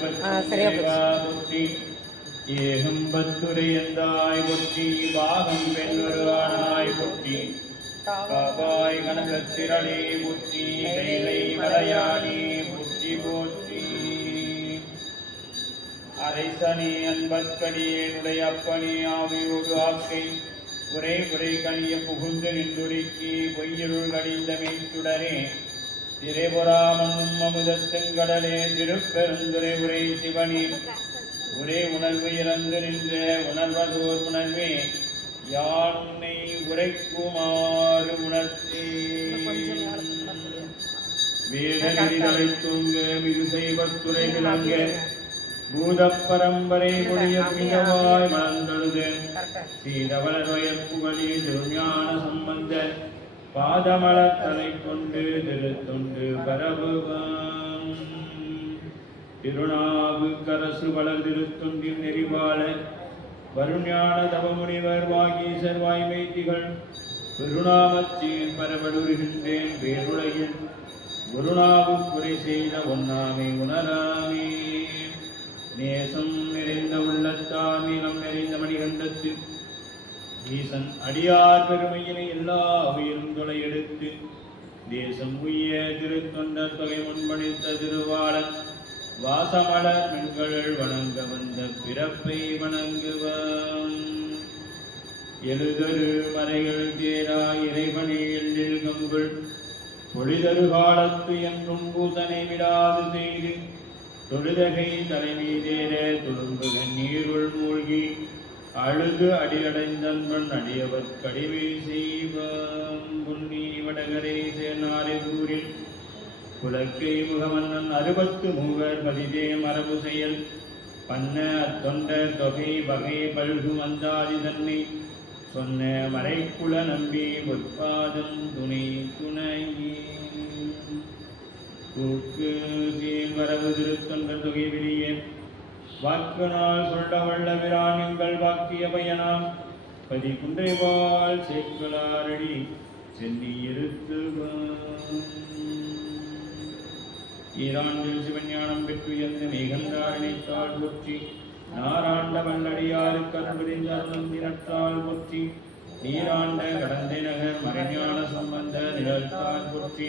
போற்றி. ஏகம்பத்துரையந்தாய் போற்றி. பாகம் பெண்ணொருவானாய் போற்றி. காவாய் கனகத்திரளே போற்றி. கைலை மலையானே போற்றி போற்றி. அரைசனே அன்பற்கடியேனுடைய அப்பனே ஆவியோடு ஆக்கை உரை உரை கனிய புகுந்து நின்றுரைக்கி பொய்யிருள் கடிந்த மெய்ச்சுடரே திரைபுறாமன்னும் அமுதத்தெங்கடலே திருப்பெருந்துரை உரை சிவனே ஒரே உணர்வு இறந்து நின்ற உணர்வதோர் உணர்வே யான் உன்னை உரைக்குமாறு உணர்த்தே. வேதனை தூங்க மிகு செய்வத்துறை விளங்க பூதப்பரம்பரை கொடிய மிகவாய் மலர்ந்தழுது சீதவளர் புகழி திருஞான சம்பந்த பாதமலர் தலை கொண்டு திருத்தொண்டு பரவுவான். திருநாவுக்கரசு வளர் திருத்தொண்டின் நெறிவாள வருஞான தவமுனிவர் வாகீசர் வாய்மை திகழ் திருநாமச்சீர் பரவலுகின்றேன் பேருலகில் குருநாவு குறை செய்த ஒன்னாமை உணராமே. நேசம் நிறைந்த உள்ளத்தார் நீளம் நிறைந்த மணிகண்டத்தில் ஈசன் அடியார் பெருமையினை எல்லா உயிரும் தொலை எடுத்து தேசம் உய்ய திருத்தொண்டர் தொகை முன்பணித்த திருவாளன் வாசமலர் பெண்கள் வணங்க வந்த பிறப்பை வணங்குவான். எழுதரு மறைகள் தேரா இறைவனே எண்ணில் கங்குள் பொழிதரு காலத்து என்றும் பூசனை விடாது செய்து தொழுதகை தலைமை தேர துளும்புக நீருள் மூழ்கி அழுது அடியடைந்தன்பன் அடியவர் கடிவை செய்வான். புன்னி வடகரை சேர்நாரை கூறில் குலக்கை முகமன்னன் 63 பதிதே மரபு செயல் பண்ண அத்தொண்டர் தொகை வகை பல்கு வந்தாதி தன்னை சொன்ன மறைக்குல நம்பி பொற்பாதம் துணை துணையே. தூக்கு சீன் வரவு திருத்தொண்டர் தொகை வெளியே வாக்குனால் சொல்ல வல்ல விராணிங்கள் வாக்கிய பயனாம் பதி குன்றைவாள் சேக்கலாரடி சென்னி இருத்துவான். ஈராண்டில் சிவஞானம் பெற்றுயர்ந்த மேகந்தாரணைத்தாள் போற்றி. நாராண்ட வல்லடியாருக்கு அருள்புரிந்தார்ந்தம் தினத்தாள் போற்றி. நீராண்ட கடந்தை நகர் மறைஞான சம்பந்த நிழல்தாள் போற்றி.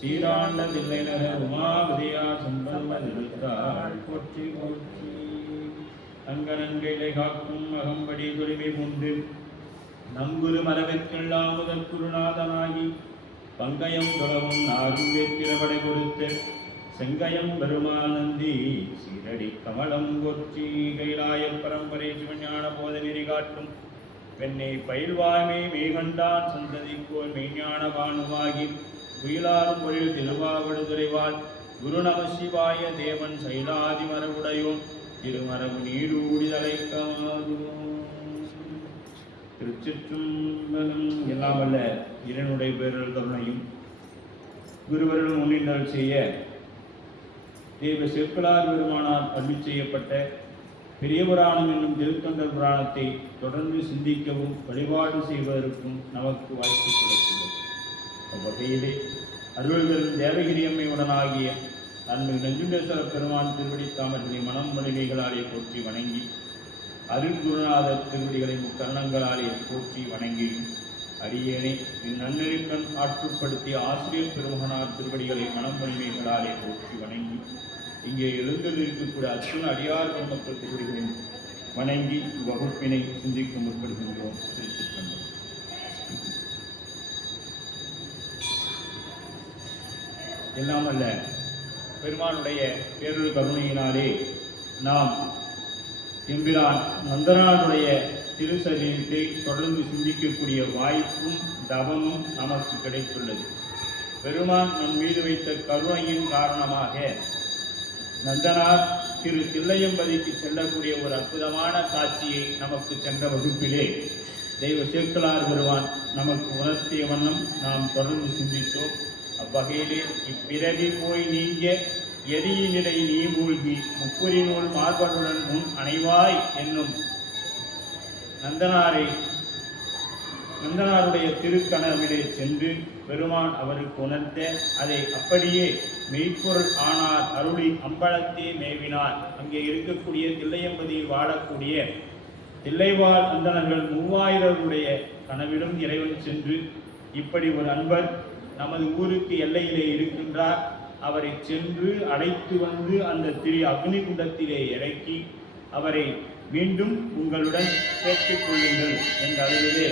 சீராண்ட தில்லை நகர் உமாவதியார் சம்பந்த நிறுத்தாள் போற்றி போற்றி. அங்கனன்களை காக்கும் அகம்படி துரிமை மூன்று நங்குரு மரபெற்கெல்லாம் முதல் குருநாதனாகி பங்கயம் தொழவும் நாகும் வேத்திரபடை கொடுத்து செங்கயம் பெருமானந்தி சீரடி கமலம் போற்றி. கைலாய பரம்பரை சிவஞான போத நெறி காட்டும் பெண்ணை பயில்வாய்மை மெய்கண்டான் சந்ததிக்கோள் மெய்ஞான பானுவாகி குயிலாரும் பொருள் திருவாவடுதுறைவாள் குரு நம சிவாய தேவன் சைலாதி மரபுடையோம் திருமரபு நீடூடி தலைக்காது. திருச்சிற்றம்பலம். எல்லாம் வல்ல இறைவனுடைய பேரருள் கருணையும் குருவர்கள் முன்னின்றல் செய்ய தேவ செற்களார் பெருமானார் அருள் செய்யப்பட்ட பெரிய புராணம் என்னும் திருத்தொண்டர் புராணத்தை தொடர்ந்து சிந்திக்கவும் வழிபாடு செய்வதற்கும் நமக்கு வாய்ப்பு கிடைத்துள்ளது. அவ்வகையிலே அருள்கள் தேவகிரி அம்மையுடனாகிய அருள்மிகு நஞ்சுண்டேஸ்வர பெருமான் திருவடி தாமரை மனம் மொழிகைகளாலே போற்றி வணங்கி அருள் குருநாதர் திருவடிகளை முக்கரணங்களாலே போற்றி வணங்கி அடியேனை இந்நன்னெறிக்கண் ஆற்றுப்படுத்திய ஆசிரியர் பெருமகனார் திருவடிகளை மனம் வலிமைகளாலே போற்றி வணங்கி இங்கே எழுந்திருக்கக்கூடிய அத்துண அடியார் மக்கள் திருவடிகளின் வணங்கி வகுப்பினை சிந்திக்க முற்படுகின்றோம். திருச்சிற்றம்பலம். எல்லாம் அல்ல பெருமானுடைய பேரொரு கருணையினாலே நாம் எம்பிரான் நந்தனாருடைய திருசரீரத்தை தொடர்ந்து சிந்திக்கக்கூடிய வாய்ப்பும் தவமும் நமக்கு கிடைத்துள்ளது. பெருமான் நம் மீது வைத்த கருணையின் காரணமாக நந்தனார் திரு தில்லையம்பதிக்கு செல்லக்கூடிய ஒரு அற்புதமான காட்சியை நமக்கு சென்ற வகுப்பிலே தெய்வ சேக்கலார் பெருமான் நமக்கு உணர்த்திய வண்ணம் நாம் தொடர்ந்து சிந்தித்தோம். அவ்வகையிலே இப்பிறவி போய் நீங்க எரியினிடை நீ மூழ்கி முப்புரி நூல் மார்பனுடன் முன் அணைவாய் என்னும் நந்தனாருடைய திருக்கணவிலே சென்று பெருமான் அவருக்கு உணர்த்த அதை அப்படியே மெய்ப்பொருள் ஆனார் அருளி அம்பலத்தே மேவினார். அங்கே இருக்கக்கூடிய தில்லையம்பதியில் வாழக்கூடிய தில்லைவாழ் அந்தணர்கள் 3000 கனவிலும் இறைவன் சென்று, இப்படி ஒரு அன்பர் நமது ஊருக்கு எல்லையிலே இருக்கின்றார், அவரை சென்று அழைத்து வந்து அந்த திரு அக்னி குண்டத்திலே இறக்கி அவரை மீண்டும் உங்களுடன் சேர்த்துக் கொள்ளுங்கள் என்ற அளவிலே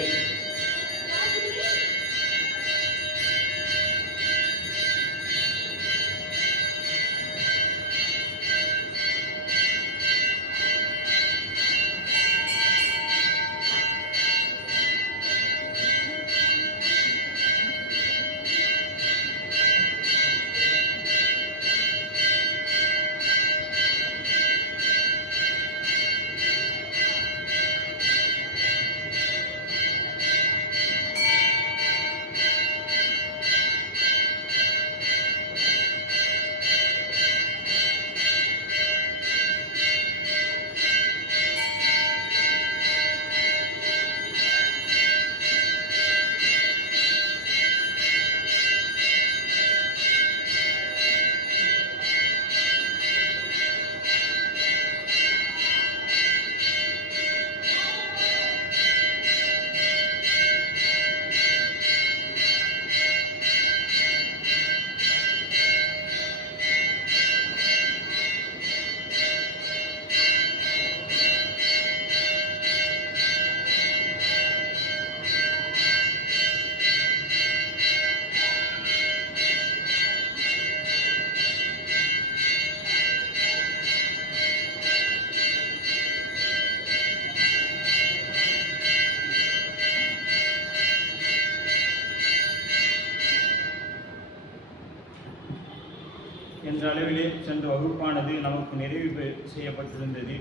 என்ற அளவிலே சென்ற வகுப்பானது நமக்கு நிறைவு செய்யப்பட்டிருந்தது.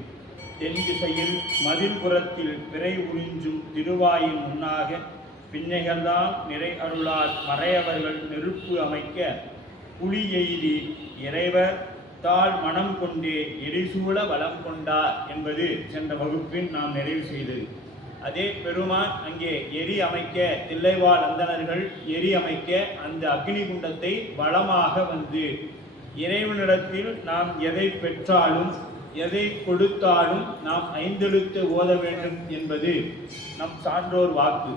தென் திசையில் மதில் புறத்தில் பிறை உறிஞ்சும் திருவாயின் முன்னாக பின்னைகள்தான் நிறை அருளால் மறையவர்கள் நெருப்பு அமைக்க புலி எய்தி இறைவர் தாள் மனம் கொண்டே எரிசூழ வளம் கொண்டார் என்பது சென்ற வகுப்பின் நாம் நிறைவு செய்தது. அதே பெருமான் அங்கே எரி அமைக்க தில்லைவாழ் அந்தணர்கள் எரி அமைக்க அந்த அக்னி குண்டத்தை வளமாக வந்து இறைவனிடத்தில் நாம் எதை பெற்றாலும் எதை கொடுத்தாலும் நாம் 5 எழுத்து ஓத வேண்டும் என்பது நம் சான்றோர் வாக்கு.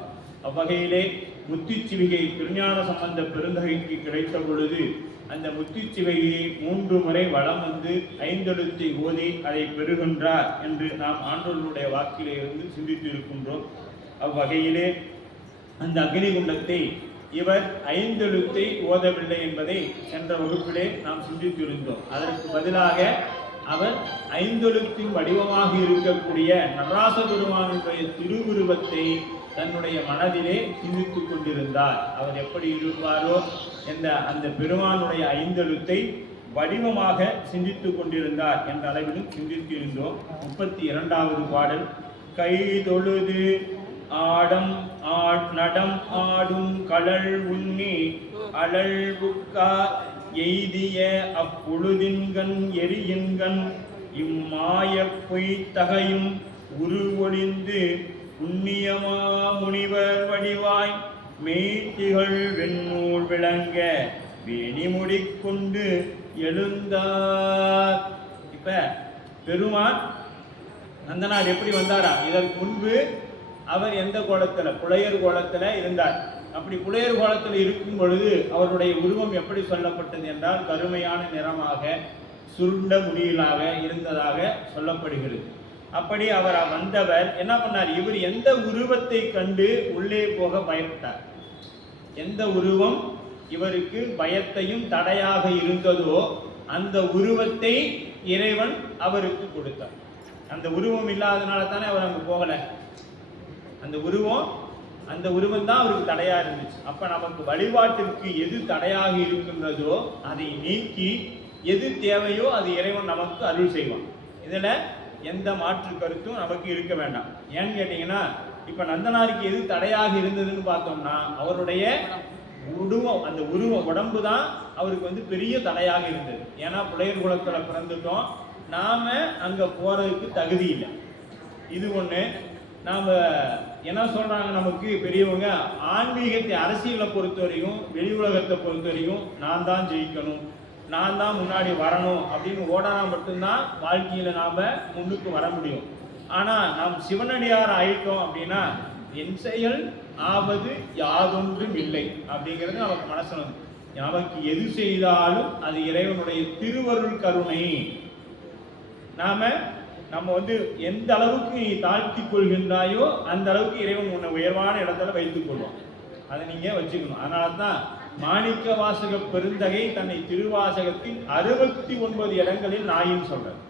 அவ்வகையிலே முத்திச்சிவிகை திருஞான சம்பந்த பெருந்தகைக்கு கிடைத்த பொழுது அந்த முத்திச்சிவிகையை 3 முறை வலம் வந்து 5 எழுத்தை ஓதி அதை பெறுகின்றார் என்று நாம் ஆண்டோர்களுடைய வாக்கிலே இருந்து சிந்தித்து இருக்கின்றோம். அவ்வகையிலே அந்த அக்னி குண்டத்தை இவர் 5 எழுத்தை ஓதவில்லை என்பதை சென்ற வகுப்பிலே நாம் சிந்தித்திருந்தோம். அதற்கு பதிலாக அவர் 5 எழுத்தின் வடிவமாக இருக்கக்கூடிய நடராச பெருமானுடைய திருவுருவத்தை தன்னுடைய மனதிலே சிந்தித்துக் கொண்டிருந்தார். அவர் எப்படி இருப்பாரோ அந்த பெருமானுடைய 5 எழுத்தை வடிவமாக சிந்தித்துக் கொண்டிருந்தார் என்ற அளவிலும் சிந்தித்திருந்தோம். 32வது பாடல். கை தொழுது ஆடம் நடம் ஆடும் கழல் உண்ணி அழல் புக்கா எய்திய அப்பொழுதின்கண் எரியின்கண் இம்மாய பொய் தகையும் உருவொழிந்து புண்ணியமா முனிவர் வடிவாய் மெய்திகள் வெண்ணூல் விளங்க வேணிமுடி கொண்டு எழுந்தார். இப்ப பெருமான் நந்தனார் எப்படி வந்தாரா? இதற்கு முன்பு அவர் எந்த கோலத்துல? புலையர் கோலத்துல இருந்தார். அப்படி புலையர் கோலத்தில் இருக்கும் பொழுது அவருடைய உருவம் எப்படி சொல்லப்பட்டது என்றால் கருமையான நிறமாக சுருண்ட முடியலாக இருந்ததாக சொல்லப்படுகிறது. அப்படி அவர் வந்தவர் என்ன பண்ணார்? இவர் எந்த உருவத்தை கண்டு உள்ளே போக பயப்பட்டார்? எந்த உருவம் இவருக்கு பயத்தையும் தடையாக இருந்ததோ அந்த உருவத்தை இறைவன் அவருக்கு கொடுத்தார். அந்த உருவம் இல்லாதனால தானே அவர் அங்கு போகல. அந்த உருவம் தான் அவருக்கு தடையா இருந்துச்சு. அப்ப நமக்கு வழிபாட்டிற்கு எது தடையாக இருக்கின்றதோ அதை நீக்கி எது தேவையோ அது இறைவன் நமக்கு அருள் செய்வான். இதுல எந்த மாற்று கருத்தும் நமக்கு இருக்க வேண்டாம். ஏன்னு கேட்டீங்கன்னா இப்ப நந்தனாருக்கு எது தடையாக இருந்ததுன்னு பார்த்தோம்னா அவருடைய உருவம், அந்த உடம்பு தான் அவருக்கு பெரிய தடையாக இருந்தது. ஏன்னா புலையர் குலத்துல பிறந்துட்டோம், நாம அங்க போறதுக்கு தகுதி இல்லை. இது ஒண்ணு. நாம என்ன சொல்றாங்க நமக்கு பெரியவங்க, ஆன்மீகத்தை அரசியலை பொறுத்த வரையும் வெளி உலகத்தை பொறுத்த வரையும் நான் தான் ஜெயிக்கணும், நான் தான் முன்னாடி வரணும் அப்படின்னு ஓடனா மட்டும்தான் வாழ்க்கையில நாம முன்னுக்கு வர முடியும். ஆனா நாம் சிவனடியார் ஆயிட்டோம் அப்படின்னா என் செயல் ஆவது யாதொன்றும் இல்லை அப்படிங்கிறது நமக்கு மனசுல வந்து நமக்கு எது செய்தாலும் அது இறைவனுடைய திருவருள் கருணை. நம்ம வந்து எந்த அளவுக்கு நீ தாழ்த்தி கொள்கின்றாயோ அந்த அளவுக்கு இறைவன் உன்னை உயர்வான இடத்துல வைத்துக் கொள்வான். அதை நீங்க வச்சுக்கணும். அதனால தான் மாணிக்க வாசக பெருந்தகை தன்னை திருவாசகத்தின் 69 இடங்களில் நாயின்னு சொல்றாரு.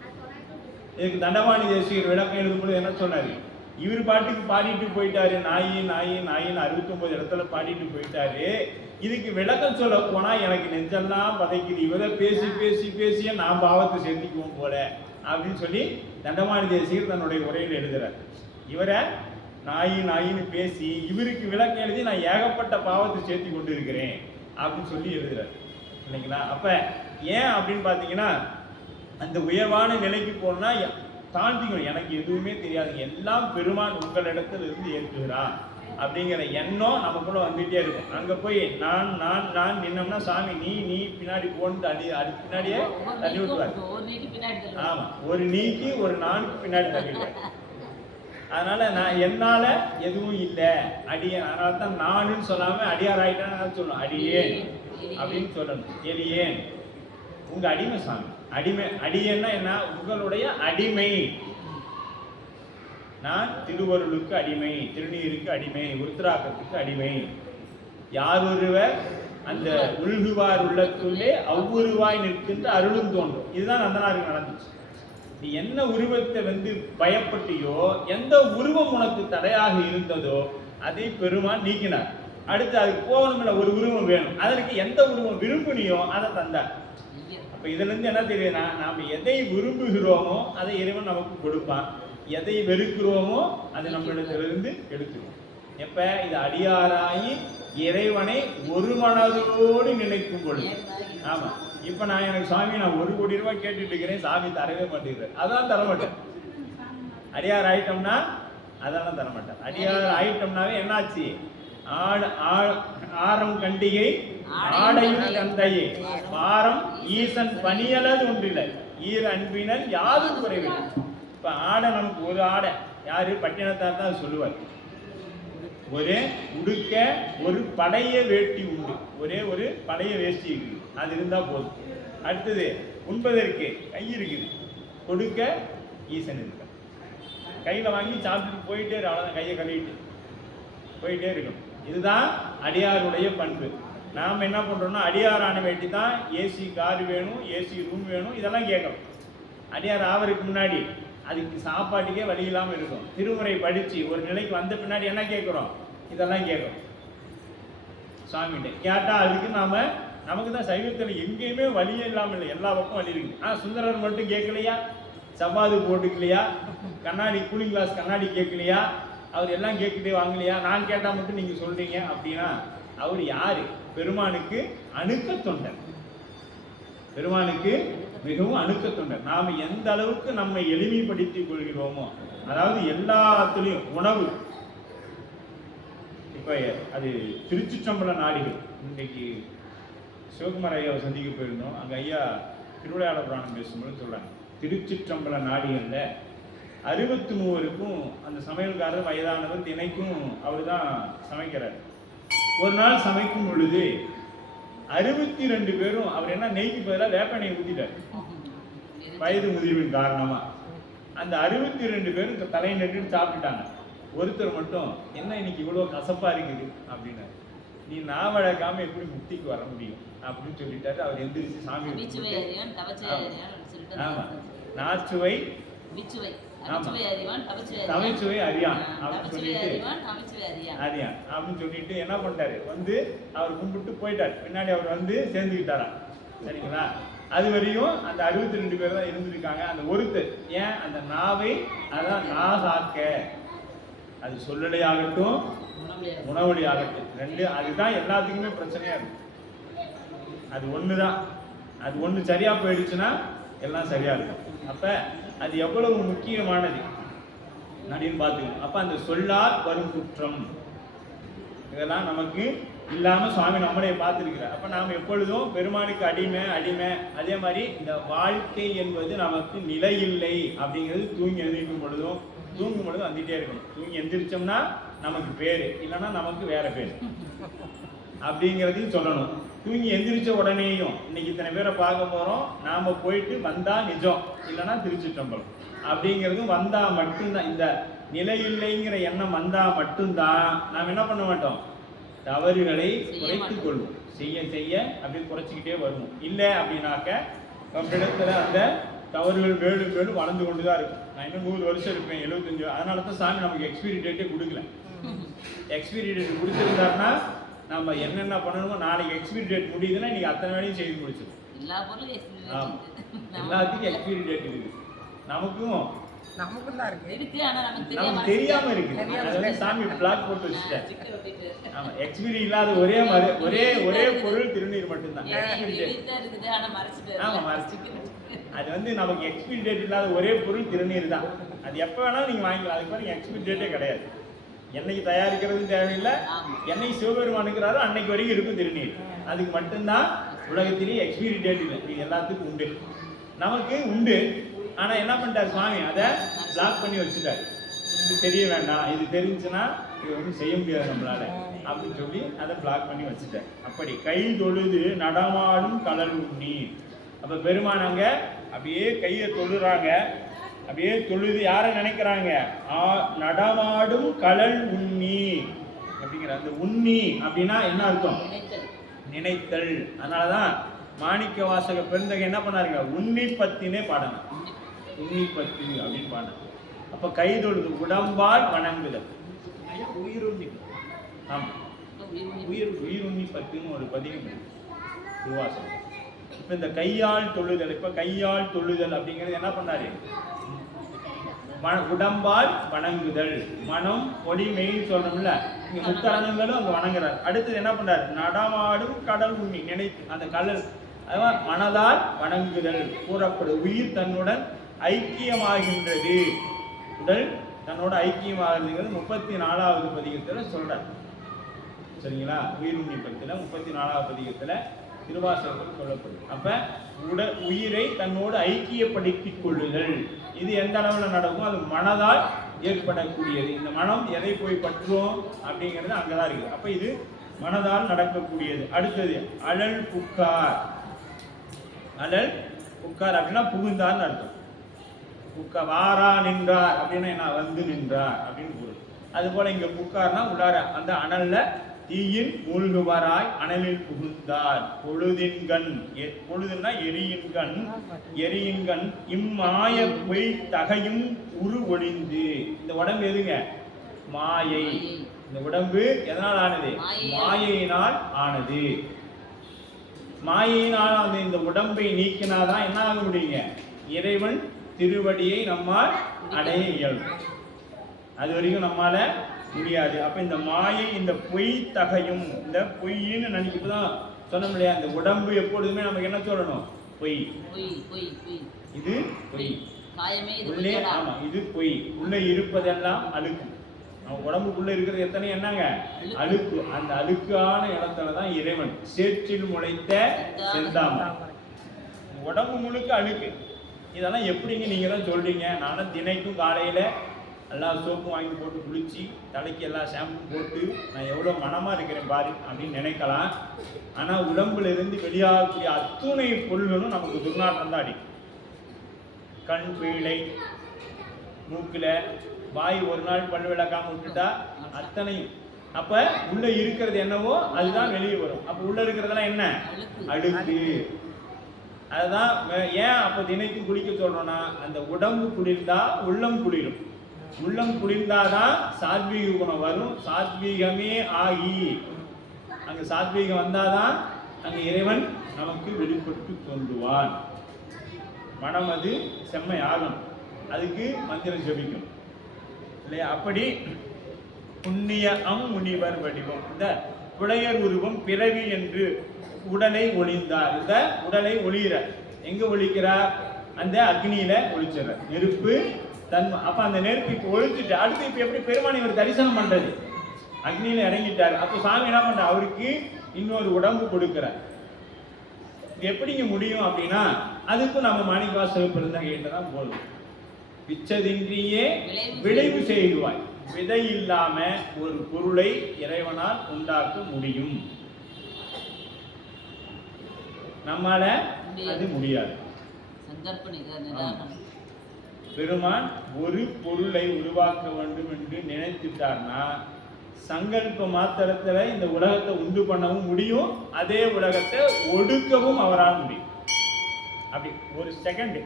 இதுக்கு தண்டபாணி தேசிகர் விளக்கம் எழுதும்போது என்ன சொன்னாரு? இவர் பாட்டுக்கு பாடிட்டு போயிட்டாரு, நாயி நாயி நாயின்னு 69 இடத்துல பாடிட்டு போயிட்டாரு. இதுக்கு விளக்கம் சொல்ல போனா எனக்கு நெஞ்செல்லாம் பதைக்குது, இவரை பேசி பேசி பேசியே நான் பாவத்தை சேர்த்திக்குவோம் போல அப்படின்னு சொல்லி தண்டபாணி தேசிகர் தன்னுடைய உரையில் எழுதுறார். இவரை நாயி நாயின்னு பேசி இவருக்கு விளக்கம் எழுதி நான் ஏகப்பட்ட பாவத்தை சேர்த்தி கொண்டு இருக்கிறேன் அப்படின்னு சொல்லி எழுதுறாரு இல்லைங்களா? அப்ப ஏன் அப்படின்னு பாத்தீங்கன்னா அந்த உயர்வான நிலைக்கு போனா தாழ்த்திக்கணும். எனக்கு எதுவுமே தெரியாது, எல்லாம் பெருமான் உங்களிடத்தில் இருந்து ஏற்றுகிறான் அப்படிங்கிற எண்ணம் நமக்குள்ள வந்துட்டே இருக்கும். அங்க போய் நான் நான் நான் நின்னோம்னா சாமி நீ நீ பின்னாடி போன்னு அது பின்னாடியே தள்ளி விட்டுவாரு. ஆமா, ஒரு நீக்கு ஒரு நானுக்கு பின்னாடி தள்ளிடுவார். அதனால நான் என்னால எதுவும் இல்லை அடியேன். அதனால தான் நானுன்னு சொல்லாம அடியார் ஆயிட்டான்னு சொல்லணும். அடியேன் அப்படின்னு சொல்லணும். எலியேன் உங்க அடிமை சாமி. அடிமை அடியேன்னா என்ன? உங்களுடைய அடிமை. நான் திருவருளுக்கு அடிமை, திருநீருக்கு அடிமை, உருத்திராக்கத்துக்கு அடிமை. யார் ஒருவர் அந்த உள்குவார் உள்ளத்துள்ளே அவ்வுருவாய் நிற்கின்ற அருளும் தோன்றும். இதுதான் நந்தனாருக்கு நடந்துச்சு. நீ என்ன உருவத்தை வந்து பயப்பட்டியோ, எந்த உருவம் உனக்கு தடையாக இருந்ததோ அதை பெருமான் நீக்கினார். அடுத்து அதுக்கு போகணும்ல, ஒரு உருவம் வேணும். அதற்கு எந்த உருவம் விரும்பினியோ அதை தந்தார். அப்ப இதுல இருந்து என்ன தெரியுதுன்னா, நாம எதை விரும்புகிறோமோ அதை இறைவன் நமக்கு கொடுப்பான், எதை வெறுக்கிறோமோ அதை நம்மளிடத்திலிருந்து எடுத்துருவோம். எப்ப இது அடியாராயி இறைவனை ஒரு மனதோடு நினைக்கும் பொழுது. ஆமா, இப்ப நான் எனக்கு சாமி நான் 1 கோடி ரூபாய் கேட்டுட்டு இருக்கிறேன், சாமி தரவே மாட்டேங்கிறார். அதான் தரமாட்டேன். அடியார் ஆயிட்டோம்னா அதெல்லாம் தரமாட்டேன். அடியார் ஆயிட்டோம்னாவே என்னாச்சு? ஆரம் கண்டிகை ஆடையும் தந்தையே பாரம் ஈசன் பணியலது ஒன்றில்லை ஈர அன்பினல் யாரும் குறைவில்லை. இப்ப ஆடை நமக்கு ஒரு ஆடை யாரு? பட்டினத்தார் தான் சொல்லுவார். ஒரு உடுக்க ஒரு பழைய வேட்டி உண்டு, ஒரே ஒரு பழைய வேஷ்டி இருக்குது, அது இருந்தா போதும். அடுத்தது உண்பதற்கு கை இருக்குது, கொடுக்க ஈசன் இருக்க. கையில வாங்கி சாப்பிட்டுட்டு போயிட்டே அவ்வளவுதான், கையை கழுவிட்டு போயிட்டே இருக்கணும். இதுதான் அடியாருடைய பண்பு. நாம் என்ன பண்றோம்னா அடியாரான வேட்டி தான் ஏசி கார் வேணும், ஏசி ரூம் வேணும், இதெல்லாம் கேட்கணும். அடியார் ஆவருக்கு முன்னாடி அதுக்கு சாப்பாட்டுக்கே வழி இல்லாமல் இருக்கும். திருமுறை படிச்சு ஒரு நிலைக்கு வந்த பின்னாடி என்ன கேட்குறோம்? இதெல்லாம் கேட்குறோம் சாமிகிட்ட. கேட்டா அதுக்கு நமக்கு தான் சைவத்தில் எங்கேயுமே வழியே இல்லாமல் இல்லை, எல்லா பக்கம் வழி இருக்கு. சுந்தரர் மட்டும் கேட்கலையா? சப்பாது போட்டுக்கலையா? கண்ணாடி கூலிங் கிளாஸ் கண்ணாடி கேட்கலையா? அவர் எல்லாம் கேட்கிட்டே வாங்கலையா? நான் கேட்டா மட்டும் நீங்க சொல்றீங்க அப்படின்னா அவர் யாரு? பெருமானுக்கு அணுக்க தொண்டர். பெருமானுக்கு மிகவும் அணுக்க தொண்டர். நாம எந்த அளவுக்கு நம்மை எளிமைப்படுத்திக் கொள்கிறோமோ, அதாவது எல்லாத்துலயும் உணவு. இப்ப அது திருச்சிற்றம்பல நாடிகள். இன்னைக்கு சிவகுமார் ஐயாவை சந்திக்க போயிருந்தோம். அங்க ஐயா திருவிளையாட புராணம் பேசும்போது சொல்றாங்க, திருச்சிற்றம்பல நாடிகள்ல 63 அந்த சமையல்காரர் வயதானவர் தினைக்கும் அவர் தான் சமைக்கிறார். ஒரு நாள் சமைக்கும் பொழுது 62 பேரும் அவர் என்ன நெய்க்கு பதிலாக வேப்பெண்ணெய் ஊத்திட்டார். வயது முதிர்வின் காரணமா அந்த 62 பேரும் தலையை நெட்டு சாப்பிட்டுட்டாங்க. ஒருத்தர் மட்டும் என்ன இன்னைக்கு இவ்வளவு கசப்பா இருக்குது அப்படின்னா, நீ நான் வழக்காம எப்படி முக்திக்கு வர முடியும் அப்படின்னு சொல்லிட்டாரு. அவர் எந்திரிச்சு சாமி ஆமா நாச்சுவை தமைச்சுவை அறியான் அப்படின்னு சொல்லிட்டு என்ன பண்ணிட்டாரு, வந்து அவர் கும்பிட்டு போயிட்டார். பின்னாடி அவர் வந்து சேர்ந்துக்கிட்டாரா, சரிங்களா? அது வரையும் அந்த 62 பேர் தான் இருந்திருக்காங்க. அந்த ஒருத்தர் ஏன் அந்த நாவை அதான் நாகாக்க, அது சொல்லலை ஆகட்டும் உணவொலி ஆகட்டும், ரெண்டு அதுதான் எல்லாத்துக்குமே பிரச்சனையா இருக்கும். அது ஒண்ணுதான், அது ஒண்ணு சரியா போயிடுச்சுன்னா எல்லாம் சரியா இருக்கும். அப்ப அது எவ்வளவு முக்கியமானது அப்படின்னு பார்த்துக்கணும். அப்ப அந்த சொல்லால் வரும் குற்றம் இதெல்லாம் நமக்கு இல்லாமல் சுவாமி நம்மளே பார்த்துருக்கிறார். அப்போ நாம் எப்பொழுதும் பெருமானுக்கு அடிமை. அதே மாதிரி இந்த வாழ்க்கை என்பது நமக்கு நிலையில்லை அப்படிங்கிறது தூங்கி எழுந்திருக்கும் பொழுதும் வந்துட்டே இருக்கணும். தூங்கி எந்திரிச்சோம்னா நமக்கு பேர், இல்லைன்னா நமக்கு வேற பேர் அப்படிங்கிறதையும் சொல்லணும். தூங்கி எந்திரிச்ச உடனேயும் இன்னைக்கு இத்தனை பேரை பார்க்க போகிறோம், நாம் போயிட்டு வந்தால் நிஜம், இல்லைன்னா திருச்சிற்றம்பலம் அப்படிங்கிறதும் வந்தால் மட்டும்தான். இந்த நிலையில்லைங்கிற எண்ணம் வந்தால் மட்டும்தான் நாம் என்ன பண்ண மாட்டோம், தவறுகளை குறைத்துக் கொள்வோம். செய்ய அப்படி குறைச்சிக்கிட்டே வருவோம். இல்லை அப்படின்னாக்க நம்மிடத்துல அந்த தவறுகள் மேலும் வளர்ந்து கொண்டு தான் இருக்கும். நான் இன்னும் 100 வருஷம் இருப்பேன், 75. அதனால தான் சாமி நமக்கு எக்ஸ்பீரி டேட்டே கொடுக்கல. எக்ஸ்பீரி டேட் கொடுத்துருந்தாருன்னா நம்ம என்னென்ன பண்ணணுமோ, நாளைக்கு எக்ஸ்பீரி டேட் முடியுதுன்னா இன்னைக்கு அத்தனை வேலையும் செய்து முடிச்சிடும். எல்லாத்துக்கும் எக்ஸ்பீரி டேட் இருக்குது. நமக்கும் தான் இருக்கு, நமக்கு தெரியாம இருக்கு. அதெல்லாம் சாமி பிளாக் போட்டு வச்சுட்டேன். ஆமா, எக்ஸ்பீரி இல்லாத ஒரே பொருள் திருநீர் மட்டும்தான். ஆமா, அது வந்து நமக்கு எக்ஸ்பீரி டேட் இல்லாத ஒரே பொருள் திருநீர் தான். அது எப்போ வேணாலும் நீங்க வாங்கிக்கலாம். அதுக்கு பாருங்க எக்ஸ்பீரி டேட்டே கிடையாது. என்னைக்கு தயாரிக்கிறது தேவையில்லை. என்னைக்கு சிவபெருமானுக்கிறாரோ அன்னைக்கு வரைக்கும் இருக்கும் திருநீர். அதுக்கு மட்டும்தான் உலகத்திலேயே எக்ஸ்பீரி டேட் இல்லை. இது எல்லாத்துக்கும் உண்டு, நமக்கு உண்டு. ஆனா என்ன பண்ணிட்டார் சுவாமி, அதை பிளாக் பண்ணி வச்சுட்டார். இது தெரிய வேண்டாம், இது தெரிஞ்சுன்னா இது ஒன்றும் செய்ய முடியாது நம்மளால அப்படின்னு சொல்லி அதை பிளாக் பண்ணி வச்சுட்டார். அப்படி கை தொழுது நடமாடும் கடல் உண்ணி. அப்ப பெருமானங்க அப்படியே கையை தொழுறாங்க. அப்படியே தொழுது யாரை நினைக்கிறாங்க, நடமாடும் கடல் உண்ணி அப்படிங்கிற அந்த உண்ணி அப்படின்னா என்ன அர்த்தம், நினைத்தல். அதனாலதான் மாணிக்க வாசக பெருந்தகை என்ன பண்ணாருங்க, உண்ணி பத்தினே பாடணும். உண்ணி பத்தி அப்படின்னு பாடணும். அப்ப கை தொழுது உடம்பால் வணங்குதல். உயிருண்ணி, ஆமா, உயிருண்ணி பத்தின்னு ஒரு பதிகம் திருவாசகம். இப்ப இந்த கையால் தொழுதல், இப்ப கையால் தொழுதல் அப்படிங்கிறது என்ன பண்ணாரு, உடம்பால் வணங்குதல். மனம் பொடி மெய் சொல்றோம்ல, இங்க முக்கரணங்களும் அங்க வணங்குறாரு. அடுத்தது என்ன பண்றாரு, நடமாடும் கடல் உண்ணி நினைத்து அந்த கடல், அதாவது மனதால் வணங்குதல் கூறப்படும். உயிர் தன்னுடன் ஐக்கியமாகின்றது, உடல் தன்னோட ஐக்கியமாகிறது 34வது பதிகத்துல சொல்றார். சரிங்களா, உயிர் உண்ணி பத்தில 34வது பதிகத்துல திருவாசகத்தில் சொல்லப்படும். அப்ப உயிரை தன்னோடு ஐக்கியப்படுத்திக் கொள்ளுதல், இது எந்த அளவுல நடக்கும், அது மனதால் ஏற்படக்கூடியது. இந்த மனம் எதை போய் பற்றுவோம் அப்படிங்கிறது அங்கதான் இருக்குது. அப்ப இது மனதால் நடக்கக்கூடியது. அடுத்தது அழல் புக்கார். அழல் புக்கார் அப்படின்னா புகுந்தார்னு அர்த்தம். வாரா நின்றார் அப்படின்னா என்ன, வந்து நின்றார் அப்படின்னு பொருள். அது போல இங்க புக்கார்னா உள்ளார அந்த அனல்ல தீயின் மூழ்குவராய் அனலில் புகுந்தார். பொழுதின்கண், பொழுதுன்னா எரியின்கண் இம்மாய பொய் தகையும் உரு ஒளிந்து. இந்த உடம்பு எதுங்க, மாயை. இந்த உடம்பு எதனால் ஆனது, மாயையினால் ஆனது. மாயையினால் அந்த இந்த உடம்பை நீக்கினாதான் என்ன ஆக முடியுங்க, இறைவன் திருவடியை நம்மால் அடைய இயலும். அது வரைக்கும் நம்மால முடியாது. அப்ப இந்த மாயை, இந்த பொய் தகையும், இந்த பொய்ன்னு நினைக்கப்பதான் சொன்னோம் இல்லையா, இந்த உடம்பு எப்பொழுதுமே நமக்கு என்ன சொல்லணும், பொய். இது பொய் உள்ளே, ஆமா, இது பொய். உள்ள இருப்பதெல்லாம் அழுக்கு. நம்ம உடம்புக்குள்ள இருக்கிறது எத்தனை என்னங்க, அழுக்கு. அந்த அழுக்கான இடத்துலதான் இறைவன் சேற்றில் முளைத்த செந்தாமரை. உடம்பு முழுக்க அழுக்கு. இதெல்லாம் எப்படிங்க நீங்க தான் சொல்றீங்க, நானும் தினைக்கும் காலையில எல்லா சோப்பும் வாங்கி போட்டு குளிச்சு தலைக்கு எல்லா ஷாம்பும் போட்டு நான் எவ்வளோ மனமாக இருக்கிறேன் பாரு அப்படின்னு நினைக்கலாம். ஆனால் உடம்புல இருந்து வெளியாகக்கூடிய அத்துணை பொருள்களும் நமக்கு துர்நாற்றம் தான் அடிக்கும். கண் பீழை, மூக்கில், வாய் ஒரு நாள் பல் விளக்காம விட்டுட்டா அத்தனையும். அப்போ உள்ளே இருக்கிறது என்னவோ அதுதான் வெளியே வரும். அப்போ உள்ளே இருக்கிறதெல்லாம் என்ன, அழுக்கு. அதுதான் ஏன் அப்போ தினைக்கும் குளிக்க சொல்கிறோன்னா, அந்த உடம்பு குளிர்ந்தா உள்ளம் குளிரும். உள்ளம் குளிர்ந்தாதான் சாத்வீக குணம் வரும். சாத்வீகமே ஆகி அங்க சாத்வீகம் வந்தாதான் அங்க இறைவன் நமக்கு வெளிப்பட்டு தோன்றுவான். மனம் அது செம்மை ஆகும். அதுக்கு மந்திரம் ஜபிக்கும் இல்லையா. அப்படி புண்ணிய முனிவர் வடிவம், இந்த புலையர் உருவம் பிறவி என்று உடலை ஒளிந்தார். இந்த உடலை ஒளிகிற எங்க ஒழிக்கிறார், அந்த அக்னியில ஒழிச்சிடற நெருப்பு தன்மை. அப்ப அந்த நெருப்பு இப்ப ஒழிச்சுட்டு அடுத்து இப்ப எப்படி பெருமானை ஒரு தரிசனம் பண்றது, அக்னியில இறங்கிட்டாரு. அப்போ சாமி என்ன பண்ற, அவருக்கு இன்னொரு உடம்பு கொடுக்கிறார். இது எப்படிங்க முடியும் அப்படின்னா, அதுக்கும் நம்ம மாணிக்கவாசக பெருந்தகைகிட்ட தான் போதும். பிச்சதின்றியே விளைவு செய்வாய். விதை இல்லாம ஒரு பொருளை இறைவனால் உண்டாக்க முடியும், நம்மால அது முடியாது. பெருமான் ஒரு பொருளை உருவாக்க வேண்டும் என்று நினைத்துட்டார்னா சங்கல்ப மாத்திரத்துல இந்த உலகத்தை உண்டு பண்ணவும் முடியும், அதே உலகத்தை ஒடுக்கவும் அவரால் முடியும். அப்படி ஒரு செகண்ட்,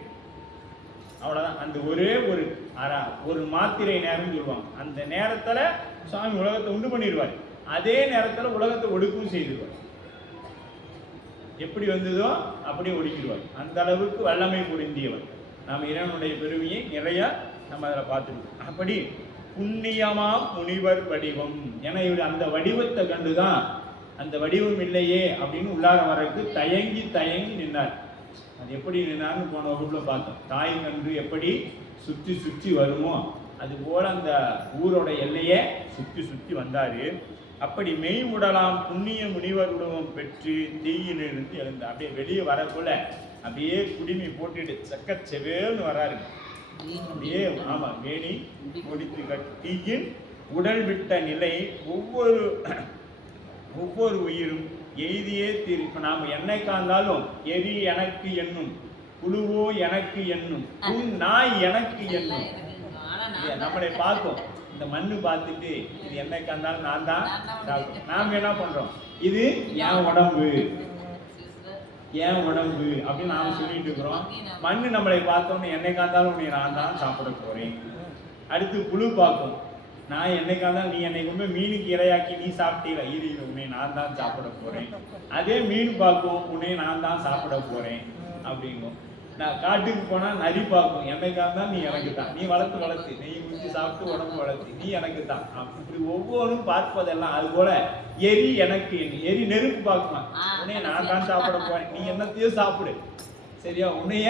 அவ்வளவுதான். அந்த ஒரே ஒரு மாத்திரை நேரம் சொல்லுவாங்க, அந்த நேரத்துல சுவாமி உலகத்தை உண்டு பண்ணிடுவார், அதே நேரத்துல உலகத்தை ஒடுக்கவும் செய்திருவார். எப்படி வந்ததோ அப்படியே ஒடுக்கிடுவார். அந்த அளவுக்கு வல்லமை புரிந்தியவர். நாம் இறைவனுடைய பெருமையை நிறைய நம்ம அதில் பார்த்துருக்கோம். அப்படி புண்ணியமா முனிவர் வடிவம், ஏன்னா இவர் அந்த வடிவத்தை கண்டுதான், அந்த வடிவம் இல்லையே அப்படின்னு உள்ளார வரக்கு தயங்கி தயங்கி நின்னார். அது எப்படி நின்னார்னு போன வகுப்புல பார்த்தோம். தாய் கன்று எப்படி சுற்றி சுற்றி வருமோ அது போல அந்த ஊரோட எல்லையே சுற்றி சுற்றி வந்தாரு. அப்படி மெய் உடலாம் புண்ணிய முனிவர் உருவம் பெற்று தீயிலிருந்து எழுந்தார். அப்படியே வெளியே வரக்குள்ள அப்படியே குடிமை போட்டுட்டு சக்க செவேல்னு வராரு. அப்படியே ஆமா வேணி முடித்து கட்டியின் உடல் விட்ட நிலை ஒவ்வொரு உயிரும் எய்தியே தீர். இப்ப நாம என்னை காந்தாலும் எரி எனக்கு என்னும், புழுவோ எனக்கு என்னும், நாய் எனக்கு என்னும். நம்மளை பார்க்கும், இந்த மண்ணு பார்த்துட்டு இது என்னை காந்தாலும் நான் தான் சாப்பிடும். நாம என்ன பண்றோம், இது என் உடம்பு அப்படின்னு நாம சொல்லிட்டு இருக்கிறோம். மண்ணு நம்மளை பார்த்தோன்னு என்னைக்கா இருந்தாலும் உன்னை நான் தான் சாப்பிட போறேன். அடுத்து புழு பார்க்கும், நான் என்னைக்கா இருந்தாலும் நீ என்னை கொண்டு மீனுக்கு இரையாக்கி நீ சாப்பிட்டீல, இது உன்னை நான் தான் சாப்பிட போறேன். அதே மீன் பார்க்கும், உன்னை நான் தான் சாப்பிட போறேன் அப்படிங்கும். நான் காட்டுக்கு போனா நரி பார்க்கும், என்னைக்கா இருந்தாலும் நீ எனக்கு தான், நீ வளர்த்து நெய் ஊற்றி சாப்பிட்டு உடம்பு வளர்த்து நீ எனக்கு தான். அப்படி ஒவ்வொன்றும் பார்ப்பதெல்லாம் அது போல எரி எனக்கு, எரி நெருப்பு பார்க்கலாம், உன்னைய நான் தான் சாப்பிட போறேன், நீ என்னத்தையும் சாப்பிடு சரியா, உன்னைய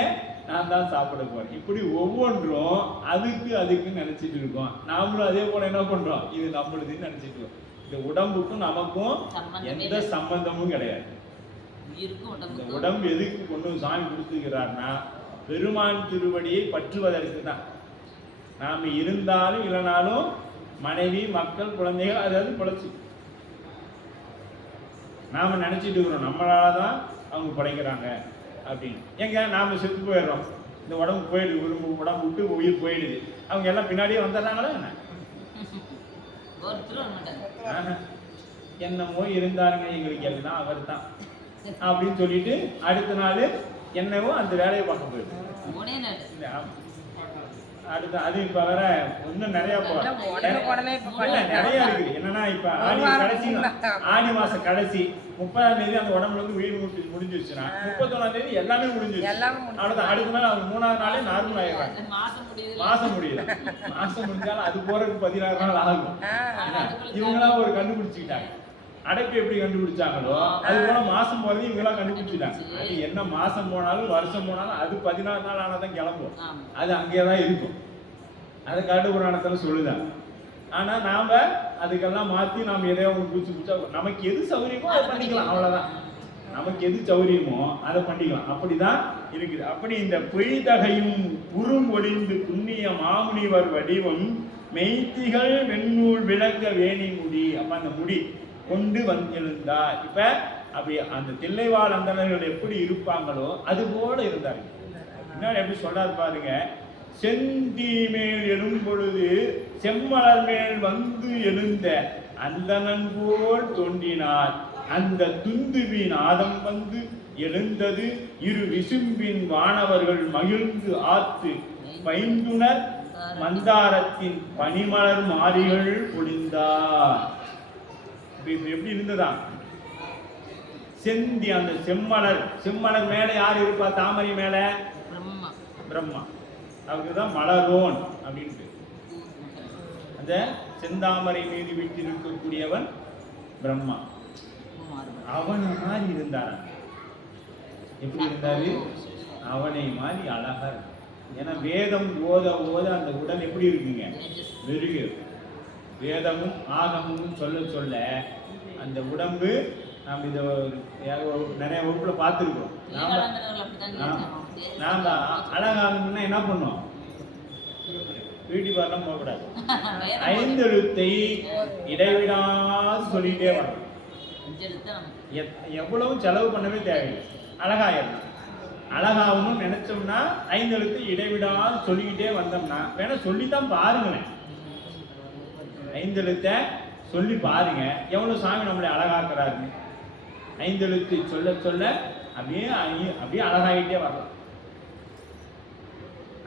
நான் தான் சாப்பிட போறேன். இப்படி ஒவ்வொன்றும் அதுக்கு நினைச்சிட்டு இருக்கோம். நாமளும் அதே போல என்ன பண்றோம், இது நம்மளுதுன்னு நினைச்சிட்டு இருக்கோம். இந்த உடம்புக்கும் நமக்கும் எந்த சம்பந்தமும் கிடையாது. இந்த உடம்பு எதுக்கு கொண்டு சாமி கொடுத்துக்கிறார்னா பெருமான் திருவடியை பற்றுவதற்கு தான். நாம இருந்தாலும் இல்லைனாலும் மனைவி மக்கள் குழந்தைகள் அதாவது பிழைச்சி நாம நினைச்சிட்டு இருக்கிறோம் நம்மளாலதான் அவங்க படைக்கிறாங்க அப்படின்னு. எங்க நாம செத்து போயிடுறோம், இந்த உடம்பு போயிடுது, உடம்பு விட்டு உயிர் போயிடுது, அவங்க எல்லாம் பின்னாடியே வந்துடுறாங்களா என்ன? என்னமோ இருந்தாருங்க எங்களுக்கு எல்லாம் அவர் தான் அப்படின்னு சொல்லிட்டு அடுத்த நாள் என்னவோ அந்த வேலையை பார்க்க போயிடுது. அடுத்து அது இப்ப வேற இன்னும் நிறைய நிறைய இருக்கு. என்னன்னா இப்ப ஆடி மாசம் கடைசி 30ஆம் தேதி அந்த உடம்புல இருந்து உயிர் முடிஞ்சிருச்சுன்னா 31ஆம் தேதி எல்லாமே முடிஞ்சிருச்சு. அவ்வளவுதான். அடுத்த நாள் அவங்க 3ஆவது நாளே நார்மல் ஆயிடுறாங்க. மாசம் முடிஞ்சாலும் அது போறதுக்கு 16 நாள் ஆகும். இவங்களாம் ஒரு கண்டுபிடிச்சுக்கிட்டாங்க. அடைப்பு எப்படி கண்டுபிடிச்சாங்களோ அது போல மாசம் போறது இவங்கெல்லாம் கண்டுபிடிச்சிட்டாங்க. அது என்ன மாசம் போனாலும் வருஷம் போனாலும் அது 16 நாள் ஆனாதான் கிளம்பும், அது அங்கேயேதான் இருக்கும். அதை காட்டு புராணத்துல சொல்லுதான். ஆனா நாம அதுக்கெல்லாம் மாத்தி நாம எதையோ புடிச்சா நமக்கு எது சௌகரியமோ அதை பண்ணிக்கலாம், அவ்வளவுதான். நமக்கு எது சௌகரியமோ அதை பண்ணிக்கலாம், அப்படிதான் இருக்குது. அப்படி இந்த பொய்தகையும் ஒளிந்து புண்ணிய மாமுனிவர் வடிவம் மெய்த்திகள் வெண்ணூல் விளங்க வேணி முடி. அப்ப அந்த முடி கொண்டு வந்திருந்தார். இப்ப அப்படி அந்த தில்லைவாழ் அந்தணர்கள் எப்படி இருப்பாங்களோ அது போல இருந்தார்கள். என்ன எப்படி சொல்றாரு பாருங்க, செந்தி மேல் எழும் பொழுது செம்மலர் மேல் வந்து எழுந்த அந்தணன் போல் தோன்றினார். அந்த துந்துவின் ஆதம் வந்து எழுந்தது இரு விசும்பின் வானவர்கள் மகிழ்ந்து ஆத்து பைந்துணர் மந்தாரத்தின் பனிமலர் மாறிகள் பொழிந்தார். எப்படி இருந்ததா செந்தி அந்த செம்மலர் மேல யார் இருப்பா, தாமரை மேல பிரம்மா, அவருக்குதான் மலரோன் அப்படின்ட்டு. அந்த செந்தாமரை மீது வீட்டிருக்கக்கூடியவன் பிரம்மா. அவனை மாதிரி இருந்தார். எப்படி இருந்தாரு, அவனை மாதிரி அழகா இருக்கு. ஏன்னா வேதம் ஓத அந்த உடல் எப்படி இருக்குங்க, வெறுகு. வேதமும் ஆகமும் சொல்ல சொல்ல அந்த உடம்பு நாம் இதை நிறைய வகுப்புல பார்த்துருக்கோம். நாம் அழகாகணும்னா என்ன பண்ணுவோம்? பியூட்டி பார்லாம் போகக்கூடாது. 5 எழுத்தை இடைவிடாது சொல்லிட்டே வரணும். எவ்வளவு செலவு பண்ணவே தேவையில்லை, அழகாயிடலாம். அழகாகணும்னு நினைச்சோம்னா 5 எழுத்து இடைவிடாது சொல்லிக்கிட்டே வந்தோம்னா வேணா சொல்லித்தான் பாருங்களேன். 5 எழுத்தை சொல்லி பாருங்க, எவ்வளவு சாமி நம்மளை அழகாக்குறாருன்னு. 5 எழுத்து சொல்ல சொல்ல அப்படியே அப்படியே அழகாகிட்டே வரலாம்.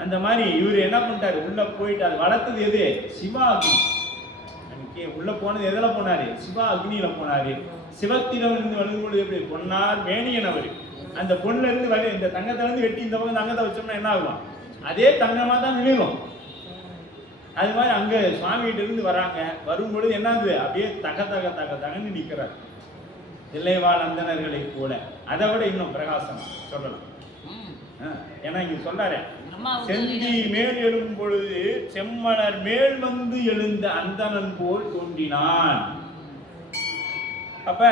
அந்த மாதிரி இவர் என்ன பண்ணிட்டாரு, உள்ள போயிட்டு அது வளர்த்தது எது? சிவா அக்னி. உள்ள போனது எதுல போனாரு? சிவா அக்னியில போனாரு. சிவத்திடம் இருந்து வழுகும்பொழுது எப்படி? பொன்னார் மேனியன் அவரு. அந்த பொண்ணுல இருந்து இந்த தங்கத்துல இருந்து வெட்டி இந்த பக்கம் தங்கத்தை வச்சோம்னா என்ன ஆகும்? அதே தங்கமா தான் விழுகும். அது மாதிரி அங்க சுவாமி கிட்ட இருந்து வராங்க. வரும்பொழுது என்னது? அப்படியே தகன்னு நிக்கிறார். தில்லைவாழ் அந்தணர்களை போல, அதை விட இன்னும் பிரகாசம் சொல்லலாம். ஏன்னா இங்க சொல்றாரு, செந்தி மேல் எழும் பொழுது செம்மலர் மேல் வந்து எழுந்த அந்தணன் போல் தோன்றினான். அப்ப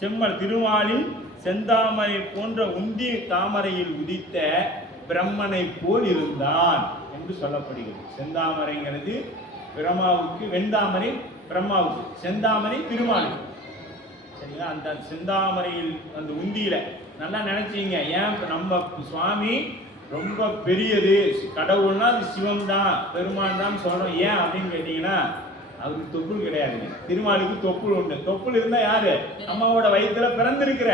செம்மல் திருமாலின் செந்தாமரை போன்ற உந்திய தாமரையில் உதித்த பிரம்மனை போல் இருந்தான் என்று சொல்லப்படுகிறது. செந்தாமரைங்கிறது பிரம்மாவுக்கு, வெண்தாமரை பிரம்மாவுக்கு, செந்தாமரை திருமாலுக்கு. சரிங்களா? அந்த செந்தாமரையில் அந்த உந்தியில நல்லா நினைச்சீங்க. ஏன் நம்ம சுவாமி ரொம்ப பெரியது, கடவுள்னா அது சிவம் தான், பெருமான் தான் சொல்றோம். ஏன் அப்படின்னு கேட்டீங்கன்னா, அவருக்கு தொப்புள் கிடையாதுங்க. திருமாலுக்கு தொப்புள் உண்டு. தொப்புள் இருந்தா யாரு? அம்மாவோட வயிற்றுல பிறந்திருக்கிற.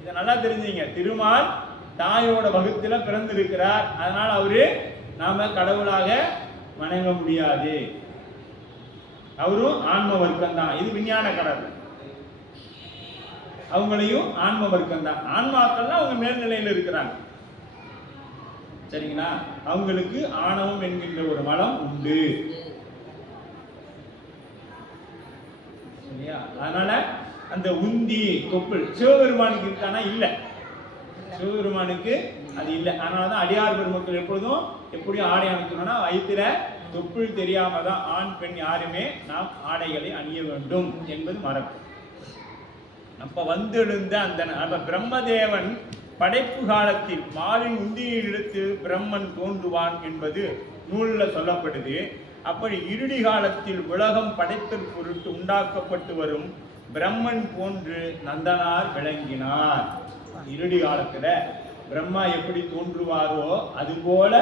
இதை நல்லா தெரிஞ்சுங்க. திருமால் தாயோட வகுத்துல பிறந்திருக்கிறார். அதனால அவரு நாம கடவுளாக வணங்க முடியாது. அவரும் ஆன்ம வர்க்கம் தான். இது விஞ்ஞான கடவுள். அவங்களையும் ஆன்ம வர்க்கம் தான். ஆன்மாக்கள்லாம் அவங்க மேல்நிலையில் இருக்கிறாங்க. சரிங்களா? அவங்களுக்கு ஆணவம் என்கின்ற ஒரு மலம் உண்டு. சரியா? அதனால அந்த உந்தி தொப்புள் சிவபெருமானுக்கு இருக்கானா? இல்ல, சிவபெருமானுக்கு அது இல்லை. அதனாலதான் அடியார் பெருமக்கள் எப்பொழுதும் எப்படியும் ஆடை அணிக்கணும்னா வயிற்றுல தொப்புள் தெரியாம தான் ஆண் பெண் யாருமே நாம் ஆடைகளை அணிய வேண்டும் என்பது மரபு. அப்ப வந்தெழுந்த அந்த பிரம்மதேவன் படைப்பு காலத்தில் மாலின் உந்தியின் இடத்தில் பிரம்மன் தோன்றுவான் என்பது நூலில் சொல்லப்படுது. அப்படி இறுதி காலத்தில் உலகம் படைத்தல் பொருட்டு உண்டாக்கப்பட்டு வரும் பிரம்மன் போன்று நந்தனார் விளங்கினார். இறுதி காலத்துல பிரம்மா எப்படி தோன்றுவாரோ அதுபோல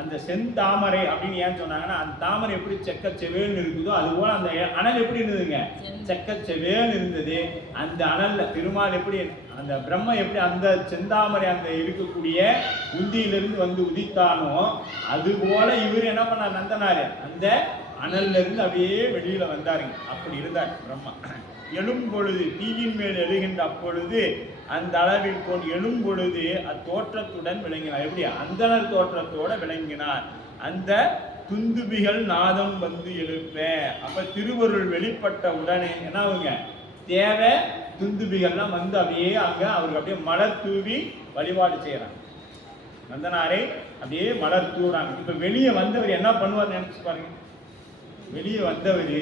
அந்த செந்தாமரை அப்படின்னு ஏன் சொன்னாங்கன்னா, அந்த தாமரை எப்படி செக்க செவேல்னு இருக்குதோ அதுபோல அந்த அனல் எப்படி இருந்ததுங்க? செக்க செவேல் இருந்தது. அந்த அனல்ல திருமால் எப்படி, அந்த பிரம்மா எப்படி அந்த செந்தாமரை அந்த இருக்கக்கூடிய உந்தியிலிருந்து வந்து உதித்தானோ அதுபோல இவர் என்ன பண்ணார்? நந்தனாரு அந்த அனல்ல இருந்து அப்படியே வெளியில வந்தாருங்க. அப்படி இருந்தார் பிரம்மா. எழும்பொழுது தீயின் மேல் எழுகின்ற அப்பொழுது அந்த அளவில் போல் எழும்பொழுது அத்தோற்றத்துடன் விளங்கினார். எப்படி? அந்தனர் தோற்றத்தோட விளங்கினார். அந்த துந்துபிகள் நாதம் வந்து எழுப்ப. அப்ப திருவருள் வெளிப்பட்ட உடனே என்ன ஆகுங்க? தேவை துந்துபிகள்லாம் வந்து அப்படியே அங்க அவருக்கு அப்படியே மலர் தூவி வழிபாடு செய்யறாங்க. நந்தனாரை அப்படியே மலர் தூவுறாங்க. இப்ப வெளியே வந்தவர் என்ன பண்ணுவார் நினைச்சு பாருங்க. வெளியே வந்தவர்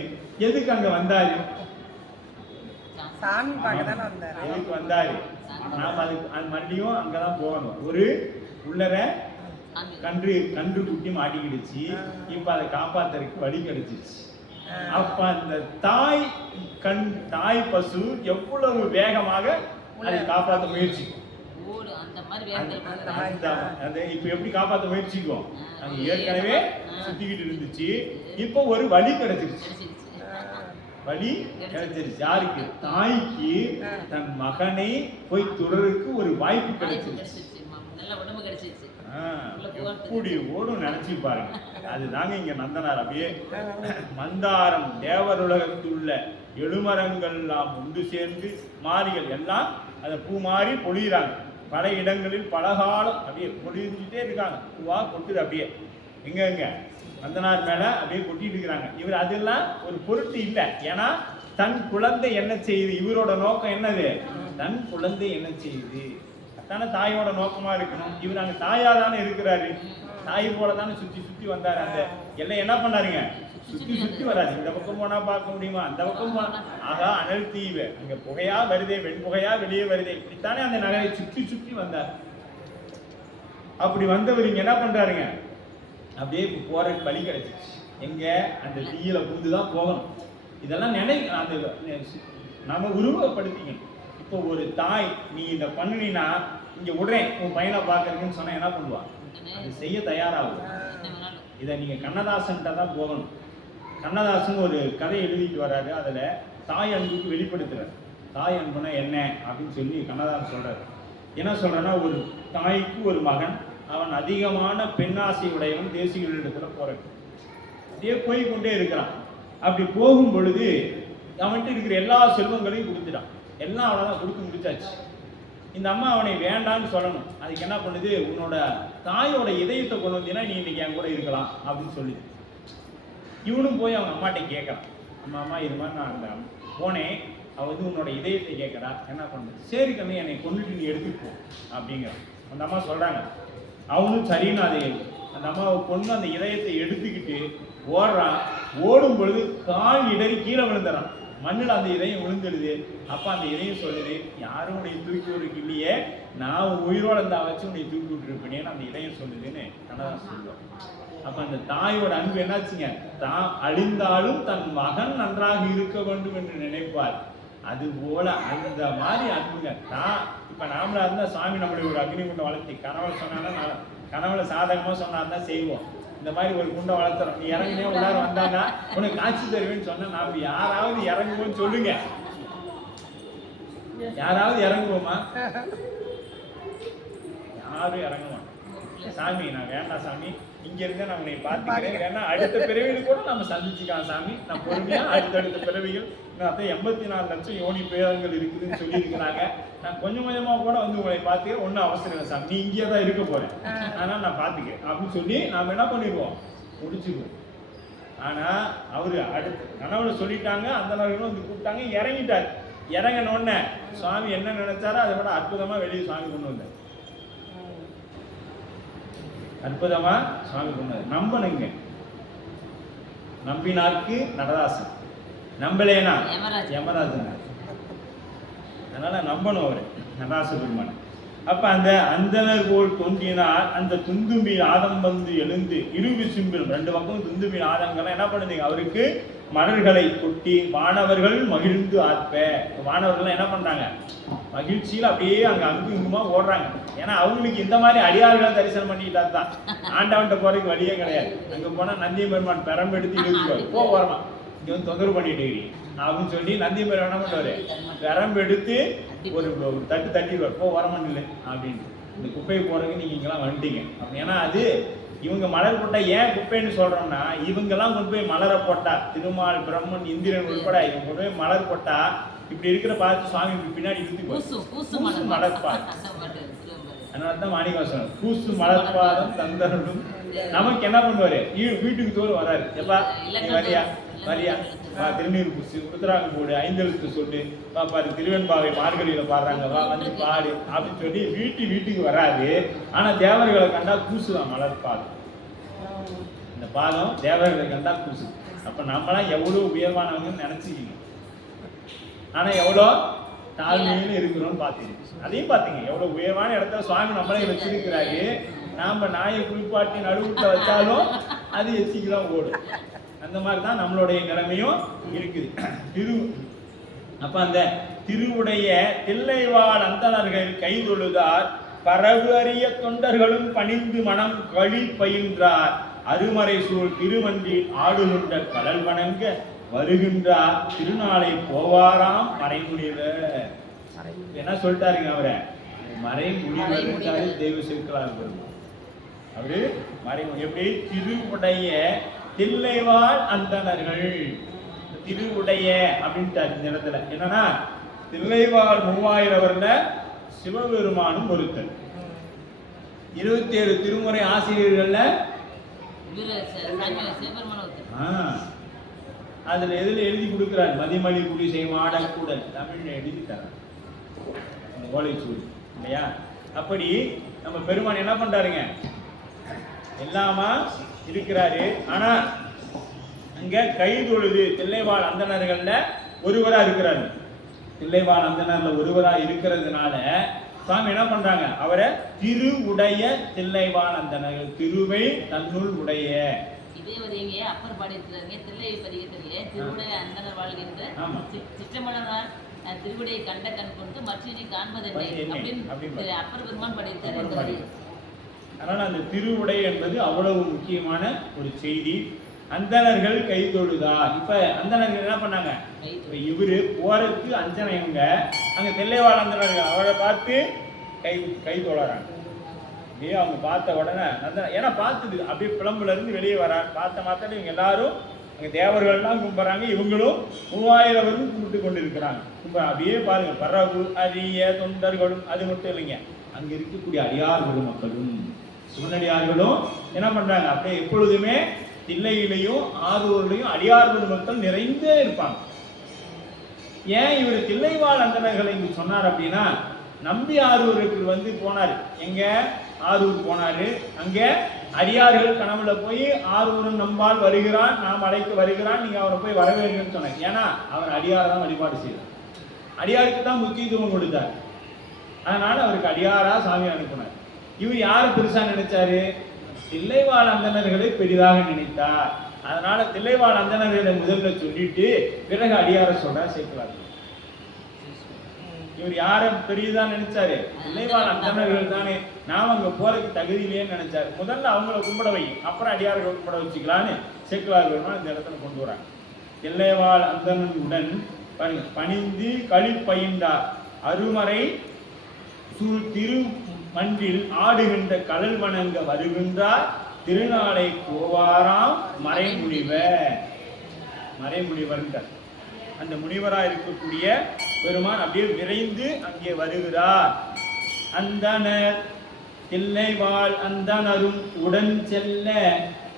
எதுக்கு அங்க வந்தாரு? சாமி பார்க்க தானே வந்தாரு. எதுக்கு வந்தாரு? நாம அது மறுபடியும் அங்கதான் போகணும். ஒரு உள்ளர கன்று குட்டி மாட்டிக்கிடுச்சு. இப்ப அதை காப்பாத்துறதுக்கு வழி கிடைச்சிருச்சு. அப்ப அந்த தாய் பசு எவ்வளவு வேகமாக அதை காப்பாற்ற முயற்சிக்கும். இப்ப எப்படி காப்பாற்ற முயற்சிக்கும்? அது ஏற்கனவே சுத்திக்கிட்டு இருந்துச்சு. இப்போ ஒரு வழி கிடைச்சிருச்சு. வழி கிடைச்சிருச்சு. யாருக்கு? தாய்க்கு தன் மகனை போய் துறருக்கு ஒரு வாய்ப்பு கிடைச்சிருச்சு. எப்படி ஓடும் நினைச்சு பாருங்க. அதுதாங்க இங்க நந்தனார். அப்படியே மந்தாரம் தேவருலகத்தில் உள்ள எழுமரங்கள் எல்லாம் ஒன்று சேர்ந்து மாறிகள் எல்லாம் அதை பூ மாறி பொழியிறாங்க. பல இடங்களில் பலகாலம் அப்படியே பொழிஞ்சுட்டே இருக்காங்க. பூவா கொட்டுது அப்படியே எங்க நந்தனார் மேல அப்படியே கொட்டிட்டு இருக்கிறாங்க. இவர் அதெல்லாம் ஒரு பொருட்டு இல்லை. ஏன்னா தன் குழந்தை என்ன செய்யுது? இவரோட நோக்கம் என்னது? தன் குழந்தை என்ன செய்யுது? தானே தாயோட நோக்கமா இருக்கணும். இவர் அங்க தாயா தானே இருக்கிறாரு, தாய் போல தானே சுத்தி சுத்தி வந்தாரு. அந்த எல்லாம் என்ன பண்ணாருங்க, சுத்தி சுத்தி வராது. இந்த பக்கம் போனா பார்க்க முடியுமா, அந்த பக்கம் போனா ஆகா அனல் தீவு, அங்க புகையா வருதே, வெண்புகையா வெளியே வருதே, இப்படித்தானே அந்த நகரை சுற்றி சுற்றி வந்தார். அப்படி வந்தவர் இங்க என்ன பண்றாருங்க, அப்படியே போற வழி கிடைச்சிச்சு. எங்க அந்த தீயில புந்துதான் போகணும். இதெல்லாம் அந்த நம்ம உருவப்படுத்திக்கணும். இப்போ ஒரு தாய் நீ இதை பண்ணினா இங்க விடுறேன் உன் பையனை பார்க்கறதுன்னு சொன்னா என்ன பண்ணுவான், அது செய்ய தயாராகும். இதை நீங்க கண்ணதாசன்கிட்ட தான் போகணும். கண்ணதாசன் ஒரு கதை எழுதிட்டு வர்றாரு, அதுல தாய் அன்புக்கு வெளிப்படுத்துறாரு. தாய் அன்புனா என்ன அப்படின்னு சொல்லி கண்ணதாசன் சொல்றாரு. என்ன சொல்றேன்னா, ஒரு தாய்க்கு ஒரு மகன், அவன் அதிகமான பெண்ணாசை உடையவன், தேசிகளிடத்துல போறான். அப்படியே போய் கொண்டே இருக்கிறான். அப்படி போகும் பொழுது அவன்கிட்ட இருக்கிற எல்லா செல்வங்களையும் கொடுத்துட்டான். எல்லாம் அவ்வளோதான் கொடுத்து முடிச்சாச்சு. இந்த அம்மா அவனை வேண்டான்னு சொல்லணும். அதுக்கு என்ன பண்ணுது, உன்னோட தாயோட இதயத்தை கொண்டு வந்தீங்கன்னா நீ இன்னைக்கு என் கூட இருக்கலாம் அப்படின்னு சொல்லி இவனும் போய் அவங்க அம்மாட்ட கேட்கறான். அம்மா இது மாதிரி நான் அந்த போனேன், அவ வந்து உன்னோட இதயத்தை கேட்கறா, என்ன பண்ணுது. சரி கண்ணு, என்னை கொண்டுட்டு நீ எடுத்துட்டு போ அப்படிங்கிறான். அந்த அம்மா சொல்றாங்க. அவனும் சரின்னு அதை அந்த அம்மாவை கொண்டு அந்த இதயத்தை எடுத்துக்கிட்டு ஓடுறான். ஓடும் பொழுது கால் இடறி கீழே விழுந்துறான். மண்ணில் அந்த இதயம் விழுந்துடுது. அப்ப அந்த இதயம் சொல்லுது, யாரும் உன்னை தூக்கி விடுறதுக்கு இல்லையே, நான் உயிரோட இருந்தா வச்சு உன்னை தூக்கி விட்டுருப்பேன்னு அந்த இதயம் சொல்லுதுன்னு கண்ணதாசன் சொல்லுவான். அப்ப அந்த தாயோட அன்பு என்னாச்சுங்க, தான் அழிந்தாலும் தன் மகன் நன்றாக இருக்க வேண்டும் என்று நினைப்பார். அது போல அந்த மாதிரி அன்புங்க. தான் இப்ப நாமளா இருந்தா சாமி நம்மளுடைய ஒரு அக்னி குண்டை வளர்த்தி கனவுல சொன்னா கனவுல சாதகமா சொன்னாதான் செய்வோம். இந்த மாதிரி ஒரு குண்டை வளர்த்துறோம், நீ இறங்கினே உள்ளார வந்தாங்க உனக்கு காட்சி தருவேன்னு சொன்னா நாம யாராவது இறங்குவோம்னு சொல்லுங்க. யாராவது இறங்குவோமா? யாரும் இறங்குவோம். சாமி நான் வேண்டாம் சாமி, இங்க இருக்க நான் உன்னை பார்த்துக்கிறேன், வேணா அடுத்த பிறவிகள் கூட நம்ம சந்திச்சுக்கலாம் சாமி, நான் பொறுமையா அடுத்தடுத்த பிறவிகள், நான் 84 லட்சம் யோனி பேதங்கள் இருக்குதுன்னு சொல்லி இருக்கிறாங்க, நான் கொஞ்சம் கொஞ்சமா கூட வந்து உங்களை பார்த்துக்கிறேன், ஒன்றும் அவசரம் இல்லை சாமி, நீ இங்கேயே தான் இருக்க போறேன், அதனால நான் பார்த்துக்கிறேன் அப்படின்னு சொல்லி நாம என்ன பண்ணிடுவோம், முடிச்சுக்குவோம். ஆனா அவரு அடுத்து கனவுல சொல்லிட்டாங்க, அந்த நாளும் வந்து கூப்பிட்டாங்க, இறங்கிட்டாரு. இறங்கினோடனே சுவாமி என்ன நினைச்சாரோ அதை விட அற்புதமா வெளியே சுவாமி கொண்டு வந்தார். அற்புதமா சுவாமி கொண்டாரு. நம்பணுங்க. நம்பினார்க்கு நடராசன், நம்பலேனா யமராஜன். அதனால நம்பணும் அவரு நடராச பெருமான. அப்ப அந்த அந்தனர் போல் தோன்றினார் அந்த துந்தும்பில் ஆதம் வந்து எழுந்து இரு விசும்பிலும் 2 பக்கம் துந்தும்பில் ஆதங்கள்லாம் என்ன பண்ணுதுங்க, அவருக்கு மலர்களை கொட்டி வானவர்கள் மகிழ்ந்து ஆற்ப. வானவர்கள் என்ன பண்றாங்க, மகிழ்ச்சியில் அப்படியே அங்க அங்கு இங்குமா ஓடுறாங்க. ஏன்னா அவங்களுக்கு இந்த மாதிரி அடியார்களை தரிசனம் பண்ணிக்கிட்டா தான் ஆண்டவன்ட்ட போறதுக்கு வழியே கிடையாது. அங்க போனா நந்தி பெருமான் பெரம்பெடுத்து இழுத்துவாரு, போ வரமா இங்க வந்து தொந்தரவு பண்ணிட்டு அப்படின்னு சொல்லி நந்தி பெருமான் என்ன பண்ணுவாரு, பெரம்பெடுத்து ஒரு தட்டு தட்டிடுவார், போ வரமன் இல்லை அப்படின்னு. இந்த குப்பையை போறதுக்கு நீங்க இங்கெல்லாம் வந்துட்டீங்க அப்படி. ஏன்னா அது இவங்க மலர் போட்டா ஏன் குப்பைன்னு சொல்றோம்னா, இவங்கெல்லாம் கொண்டு போய் மலரை போட்டா, திருமால் பிரம்மன் இந்திரன் உட்பட இவங்க கொண்டு போய் மலர் போட்டா இப்படி இருக்கிற பார்த்து சுவாமி பின்னாடி இழுத்து மலர்பாதம். அதனாலதான் மாணிக்கவாசன் பூசு மலர்பாதம் தந்தரும். நமக்கு என்ன பண்ணுவாரு, வீட்டுக்கு தோறும் வராரு, எப்பா நீ வரியா வரியா திருநீர் பூசு, ருத்ராங்க போடு, 5 எழுத்து சொல்லு, பாரு திருவெண்பாவை மார்கழியில பாடுறாங்க, வா வந்து பாடு அப்படின்னு சொல்லி வீட்டுக்கு வராது. ஆனா தேவர்களை கண்டா பூசுதான் மலர்பாதம். இந்த பாதம் தேவர்களை கண்டா பூசு. அப்ப நம்மளாம் எவ்வளவு உயர்வானவங்கன்னு நினைச்சுக்கணும். ஆனா எவ்வளோ தாழ்மையில இருக்கிறோம்னு பாத்தீங்க. அதையும் பாத்தீங்க, எவ்வளவு உயர்வான இடத்துல சுவாமி நம்மளே வச்சிருக்கிறாரு. நாம நாயை குளிப்பாட்டி நடுவுட்ட வச்சாலும் அது எச்சிக்குதான் ஓடும். அந்த மாதிரிதான் நம்மளுடைய நிலைமையும் இருக்குது. அப்ப அந்த திருவுடைய தில்லைவாழ் அந்தணர்கள் கைதொழுதார், பரவு அறிய தொண்டர்களும் பணிந்து மனம் கழி பயின்றார், அருமறை சூழ் திருமன்றில் ஆடுகின்ற கடல் வணங்க வருகின்றார், திருநாளை போவாராம் மறைமுடிவர். என்ன சொல்லிட்டாருங்க அவரை, மறைமுடிவர் தெய்வ சிறுக்கலார் பெருமாள். அவரு மறைமுடி எப்படி திருவுடைய தில்லைவாழ் அந்தணர்கள், திருவுடைய அப்படின்ட்டாரு இந்த இடத்துல. என்னன்னா தில்லைவாழ் 3000 வருட சிவபெருமானும் ஒருத்தர். 27 திருமுறை ஆசிரியர்கள்ல அதுல எதுல எழுதி கொடுக்கிறார், மதிமொழி குடிசை மாடக்கூடல் தமிழ்ல எழுதி தர ஓலைச்சூடி இல்லையா. அப்படி நம்ம பெருமான் என்ன பண்றாருங்க, எல்லாமா இருக்கிறாரு. ஆனா அங்க கை தொழுது தில்லைவாழ் அந்தணர்கள்ல ஒருவரா இருக்கிறாரு. தில்லைவாழ் அந்தணர்ல ஒருவரா இருக்கிறதுனால சுவாமி என்ன பண்றாங்க, அவரை திருவுடைய தில்லைவாழ் அந்தணர்கள், திருவை தன்னுள் உடைய. இதே வரைங்க அப்பர் பாடியிருக்கிறாங்க தில்லை பதிகத்திலே திருவுடைய அந்தணர் வாழ்கின்ற சிற்றமலனார் திருவிடையை கண்ட கண் கொண்டு மற்றனை காண்பதென்னை அப்படின்னு அப்பர் பெருமான் பாடியிருக்காரு. அதனால அந்த திருவுடை என்பது அவ்வளவு முக்கியமான ஒரு செய்தி. அந்தணர்கள் கை தொழுதார். இப்ப அந்தணர்கள் என்ன பண்ணாங்க, இவரு போறதுக்கு அஞ்சனையவங்க அங்க தில்லைவாழ் அந்தணர்கள் அவரை பார்த்து கை தொழறாங்க. அப்படியே அவங்க பார்த்த உடனே ஏன்னா பார்த்தது அப்படியே பிளம்புல இருந்து வெளியே வரார். பார்த்த மாத்திரம் இவங்க எல்லாரும் அங்க தேவர்கள் எல்லாம் கும்பிட்றாங்க, இவங்களும் 3000 பேரும் கும்பிட்டு கொண்டு இருக்கிறாங்க. அப்படியே பாருங்க, பரவு அரிய தொண்டர்களும் அது மட்டும் இல்லைங்க, அங்க இருக்கக்கூடிய அடியார் பெருமக்களும் சிவனடியார்களும் என்ன பண்றாங்க, அப்படியே எப்பொழுதுமே தில்லையிலையும் ஆரூர்லையும் அடியார் பெருமக்கள் நிறைந்தே இருப்பாங்க. ஏன் இவர் தில்லைவாழ் அந்தணர்களை இங்கு சொன்னார் அப்படின்னா, நம்பி ஆரூருக்கு போனாரு. எங்க ஆரூர் போனாரு. அங்க அடியார்கள் கனவுல போய் ஆரூரும் நம்பால் வருகிறான், நாம் அழைக்க வருகிறான், நீங்க அவரை போய் வரவேற்கன்னு சொன்னாங்க. ஏன்னா அவர் அடியார் தான் வழிபாடு செய்தார், அடியாருக்கு தான் முக்கியத்துவம் கொடுத்தார். அதனால அவருக்கு அடியாரா சாமி அனுப்பினார். இவர் யாரு பெருசா நினைச்சாரு, தில்லைவாழ் அந்தணர்களை பெரிதாக நினைத்தார். அதனால தில்லைவாழ் அந்தணர்களை முதல்ல சொல்லிட்டு பிறகு அடியார சொல்றார் சேர்க்கிறார். இவர் யார பெரியதா நினைச்சாரு, தில்லைவாழ் அந்தணர்கள் தானே, நாம அங்க போறதுக்கு தகுதியிலேயே நினைச்சாரு. முதல்ல அவங்கள கும்பிட வை, அப்புறம் அடியார்கள் கும்பிட வச்சுக்கலான்னு சேக்குவார் பெருமான் இந்த இடத்துல கொண்டு வராங்க. தில்லைவாழ் அந்தணனுடன் பணிந்து களி பயின்றார். அருமறை சூழ் திரு மன்றில் ஆடுகின்ற கடல் வணங்க வருகின்றார். திருநாளை போவாராம் மறைமுனிவர். அந்த முனிவராக இருக்கக்கூடிய பெருமான் அப்படியே விரைந்து அங்கே வருகிறார். அந்தனர் தில்லைவாழ் அந்தனரும் உடன் செல்ல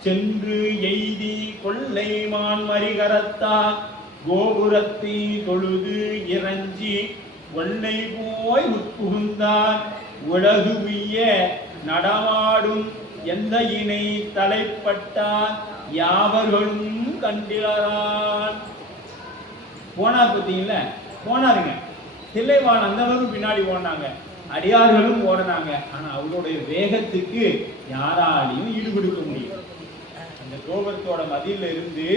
சென்று எய்தி கொள்ளை மான்மரிகரத்தார் கோபுரத்தை தொழுது இறஞ்சி கொள்ளை போய் உட்புகுந்தார். உலகு உய்ய நடமாடும் எந்த இணை தலைப்பட்டார் யாவர்களும் கண்டிலரான். போனார் பார்த்தீங்களா, போனாருங்க. தில்லைவாழ் அந்தனரும் பின்னாடி ஓடினாங்க, அடியார்களும் ஓடினாங்க. ஆனா அவருடைய வேகத்துக்கு யாராலையும் ஈடுபடுத்த முடியும். அந்த கோபுரத்தோட மதியில இருந்து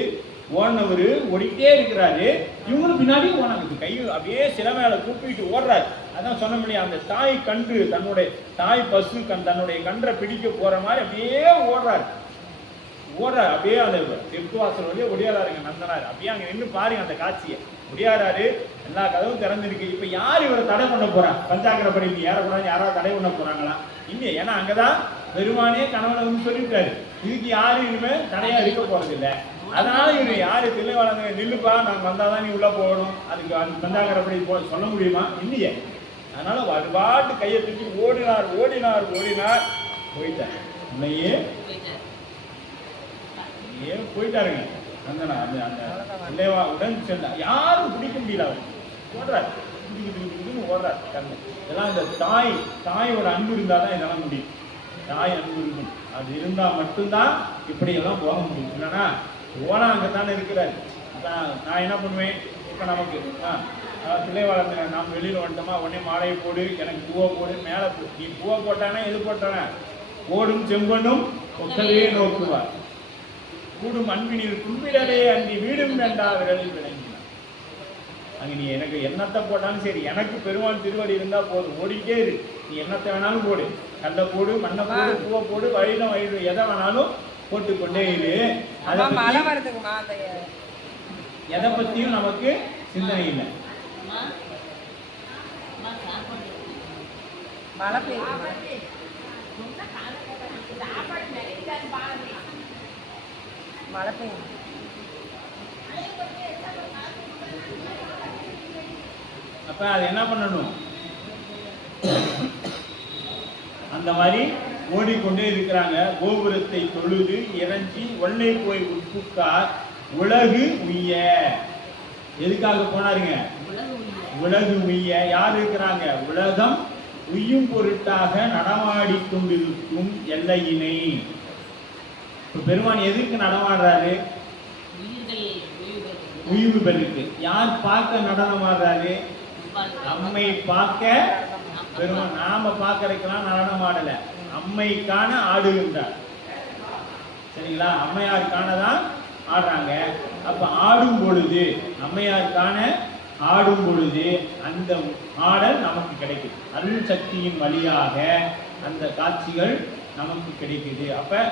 ஓடினவரு ஓடிட்டே இருக்கிறாரு, இவங்களும் பின்னாடியும் ஓனாங்க. கை அப்படியே சில மேல கூப்பிட்டு ஓடுறாரு. அதான் சொன்ன முடியும், அந்த தாய் கன்று தன்னுடைய தாய் பசு தன்னுடைய கன்றை பிடிக்க போற மாதிரி அப்படியே ஓடுறாரு. அப்படியே அந்த தெற்கு வாசல் வழியே ஒடியாராருங்க நந்தனார். அப்படியே அங்க நின்று பாருங்க அந்த காட்சியை. ஒடியாராரு, எல்லா கதவும் திறந்துருக்கு. இப்ப யார் இவரை தடை பண்ண போறா, பஞ்சாங்கரப்படி ஏறக்கூடாது யாராவது தடை பண்ண போறாங்களா? இல்லையே, ஏன்னா அங்கதான் பெருமானே கணவனை வந்து சொல்லிட்டாரு, இதுக்கு யாரும் இனிமே தடையா இருக்க போறது இல்லை. அதனால இவர் யாரு தில்லைவாழ் நில்லுப்பா, நாங்க வந்தாதான் நீ உள்ள போகணும், அதுக்கு அந்த பஞ்சாங்கரப்படி சொல்ல முடியுமா? இல்லையே. அதனால பாட்டு கையை தூக்கி ஓடினார் போயிட்டார். உண்மையே போயிட்டாருங்க. அந்த தில்லைவா உடன் செல்ல யாரும் பிடிக்க முடியல. அவர் ஓடுறாரு, ஓடுறாரு கண்ணு. இதெல்லாம் இந்த தாயோட அன்பு இருந்தாதான் இதெல்லாம் முடியும். தாய் அன்பு இருக்கும், அது இருந்தா மட்டும்தான் இப்படி எல்லாம் போக முடியும். இல்லைன்னா ஓனா அங்கத்தானே இருக்கிறாரு. நான் என்ன பண்ணுவேன், இப்ப நமக்கு தில்லைவாழ் நாம் வெளியில வந்துட்டோமா, உடனே மாலையை போடு, எனக்கு பூவை போடு, மேல நீ பூவை போட்டானே எது போட்டானே, ஓடும் செம்பனும் ஒக்கவே நோக்குவார், கூடும் அன்பினில் கும்பிடலே அன்றி வீடும் வேண்டாம் விரலில் விளங்கினார். அங்க நீ எனக்கு எண்ணத்தை போட்டாலும் சரி, எனக்கு பெருமான் திருவடி இருந்தா போதும், ஓடிக்கிட்டே இரு. நீ எண்ணத்தை வேணாலும் போடு, கல்லை போடு, மண்ணை போடு, பூவை போடு, வழியில எதை வேணாலும் போட்டுக்கொண்டே இரு. எதை பத்தியும் நமக்கு சிந்தனை இல்லை. மழை பெய்யும். அப்ப அது என்ன பண்ணணும், அந்த மாதிரி ஓடிக்கொண்டே இருக்கிறாங்க. கோபுரத்தை தொழுது இறஞ்சி ஒல்லை போய் உட்புக்கார். உலகு உய்ய, எதுக்காக போனாருங்க? உலகு உய்ய. யார் இருக்கிறாங்க? உலகம் உய்யும் பொருட்டாக நடமாடிக் கொண்டிருக்கும் எல்லையினை. பெருமான் எதுக்கு நடமாடுறாரு? உய்வு பெருக்கு. யார் பார்க்க நடனமாடுறாரு? அம்மை பார்க்க பெருமான். நாம பார்க்கறதுக்கெல்லாம் நடனமாடல, அம்மைக்கான ஆடுகின்றார். சரிங்களா? அம்மையாருக்கான தான் ஆடுறாங்க. அப்ப ஆடும் பொழுது, அம்மையாருக்கான ஆடும் பொழுது அந்த ஆடல் நமக்கு கிடைக்குது. அருள் சக்தியின் வழியாக அந்த காட்சிகள் நமக்கு கிடைக்குது. அப்ப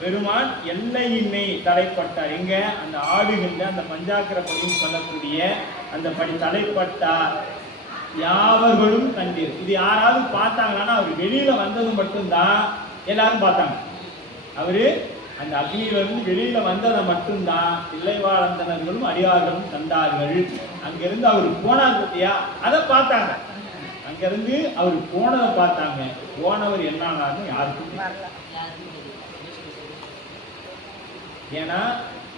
பெருமான் எல்லையின்மை தடைப்பட்டார். எங்க? அந்த ஆடுகின்ற அந்த பஞ்சாக்கர படின்னு சொல்லக்கூடிய அந்த படி தடைப்பட்டார். யாவர்களும் கண்டீர். இது யாராவது பார்த்தாங்கன்னா அவர் வெளியில வந்தது மட்டும்தான் எல்லாரும் பார்த்தாங்க. அவரு அந்த அக்னியிலிருந்து வெளியில வந்ததை மட்டும்தான் இல்லைவாழ்ந்தனர்களும் அடியார்களும் கண்டார்கள். அங்கிருந்து அவர் போனார் பத்தியா, அதை பார்த்தாங்க. அங்கிருந்து அவர் போனதை பார்த்தாங்க. போனவர் என்னானார்னு யாருக்கும். ஏன்னா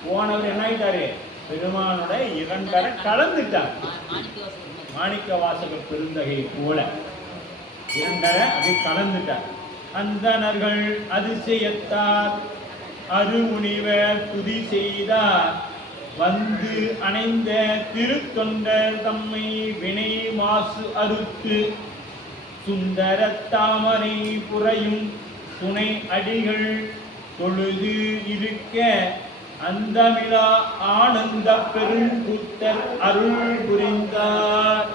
போனவர் என்ன ஆயிட்டாரு? பெருமானோட இரண்டரை கலந்துட்டார். மாணிக்க வாசகர் பெருந்தகை போல இரண்டரை அதை கலந்துட்டார். அந்தணர்கள் அதிசயத்தார் அருமுனிவர் துதி செய்தார். வந்து அணைந்த திருத்தொண்டர் தம்மை வினை மாசு அறுத்து சுந்தர தாமரை புரையும் துணை அடிகள் தொழுது இருக்க அந்தமிழா ஆனந்த பெருங்குத்தர் அருள் புரிந்தார்.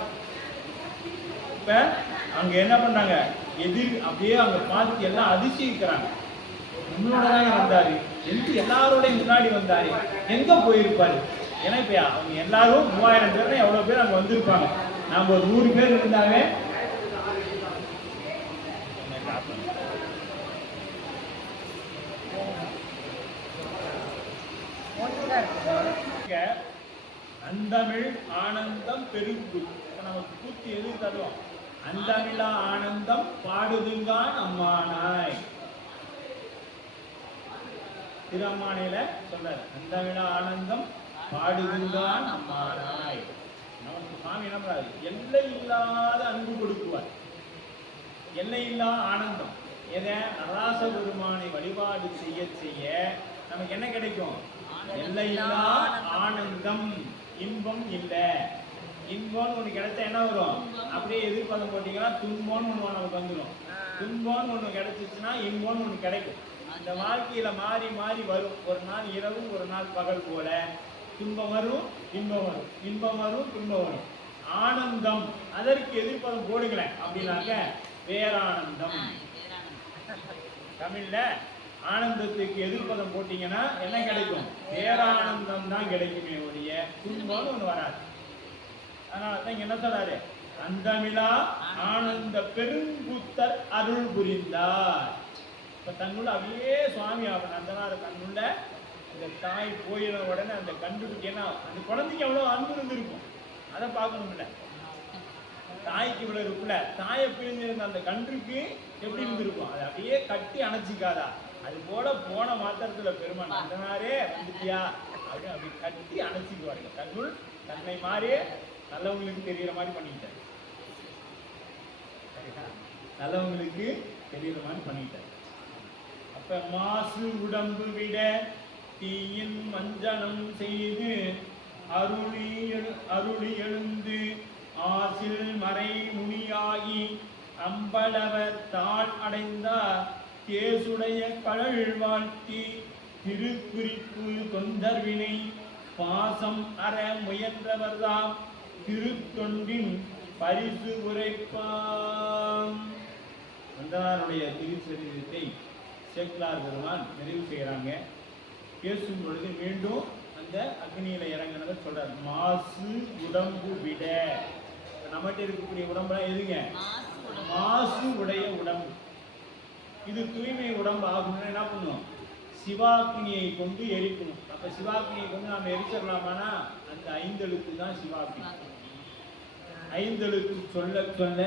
இப்ப அங்க என்ன பண்ணாங்க? அப்படியே அங்க பார்த்து எல்லாம் அதிசயிக்கிறாங்க. முன்னோடதாங்க வந்தாரு, எல்லாரோடையும் முன்னாடி வந்தாரு, எங்க போயிருப்பாரு? ஏன்னா இப்ப அவங்க எல்லாரும் 3000 பேர், எவ்வளவு பேர் அங்க வந்திருப்பாங்க. நாம ஒரு 100 பேர் இருந்தாவே அந்தமிழ் ஆனந்தம் பெருங்குத். நமக்கு கூத்து எது தருவோம்? அந்தமிழா ஆனந்தம் பாடுதுங்கான் அம்மானாய். திருஅம்மானையில சொல்றாரு, அந்தமிழா ஆனந்தம் பாடுதுங்கான் அம்மானாய். நமக்கு சுவாமி என்ன பண்றாரு? எல்லை இல்லாத அன்பு கொடுக்குவார். எல்லை இல்லா ஆனந்தம். எதை? நடராச பெருமானை வழிபாடு செய்ய செய்ய நமக்கு என்ன கிடைக்கும்? எல்லையில்லா ஆனந்தம். இன்பம் இல்லை. இன்பம்னு ஒண்ணு கிடைச்சா என்ன வரும்? அப்படியே எதிர்பார்த்து போட்டீங்கன்னா துன்பம்னு ஒண்ணு நமக்கு வந்துடும். துன்பம்னு ஒண்ணு கிடைச்சிச்சுன்னா இன்பம்னு ஒண்ணு கிடைக்கும். இந்த வாழ்க்கையில மாறி மாறி வரும். ஒரு நாள் இரவு, ஒரு நாள் பகல் போல. துன்பம் வரும், இன்பம் வரும், இன்பம் வரும், துன்பம் வரும். ஆனந்தம் அதற்கு எதிர்ப்பதம் போடுங்களேன் அப்படின்னாக்க பேரானந்தம். தமிழ்ல ஆனந்தத்துக்கு எதிர்ப்பதம் போட்டீங்கன்னா என்ன கிடைக்கும்? பேரானந்தம் தான் கிடைக்குமே ஒழிய துன்பம்னு ஒண்ணு வராது. அதனாலதான் என்ன சொல்றாரு? அந்தமிழா ஆனந்த பெருங்குத்தர் அருள் புரிந்தார். இப்ப தன்னுள்ள அப்படியே சுவாமி நந்தனார் தன்னுள்ள இந்த தாய் போயின உடனே அந்த கண்டுபிடிக்க, ஏன்னா அந்த குழந்தைக்கு எவ்வளவு அன்பு இருந்திருக்கும் அதை பார்க்கணும்ல. தாய்க்கு இவ்வளவு இருக்குல்ல, தாயை பிரிஞ்சிருந்த அந்த கன்றுக்கு எப்படி இருந்திருக்கும்? அதை அப்படியே கட்டி அணைச்சிக்காதா? அது போல போன மாத்திரத்துல பெருமான் நந்தனாரே வந்துட்டியா அப்படின்னு அப்படி கட்டி அணைச்சிக்குவாருங்க. தன்னுள் தன்னை மாறி நல்லவங்களுக்கு தெரியற மாதிரி பண்ணிக்கிட்டார். நல்லவங்களுக்கு தெரியற மாதிரி பண்ணிக்கிட்டார். அப்ப மாசு உடம்பு விட தீயின் மஞ்சனம் செய்து அருளி எழுந்து ஆசில் மறை முனியாகி அம்பலவர் தாழ் அடைந்தார். கேசுடைய கடல் வாழ்த்தி திருக்குறிப்பு தொண்டர்வினை பாசம் அற முயன்றவர்தாம் திருத்தொண்டின் பரிசு உரைப்பாம். நந்தனாருடைய திருச்சரிதத்தை சேக்கிழார் பெருமான் நிறைவு செய்கிறாங்க. பேசும் பொழுது மீண்டும் அந்த அக்னியில இறங்கினதை சொல்றார். மாசு உடம்பு விட. நம்மகிட்ட இருக்கக்கூடிய உடம்புலாம் எதுங்க? மாசு உடைய உடம்பு. இது தூய்மை உடம்பு ஆகணும்னா என்ன பண்ணும்? சிவாக்னியை கொண்டு எரிக்கணும். அப்ப சிவாக்னியை கொண்டு நாம எரிச்சிடலாமானா அந்த 5 எழுத்து தான் சிவாக்னி. 5 எழுத்து சொல்ல சொல்ல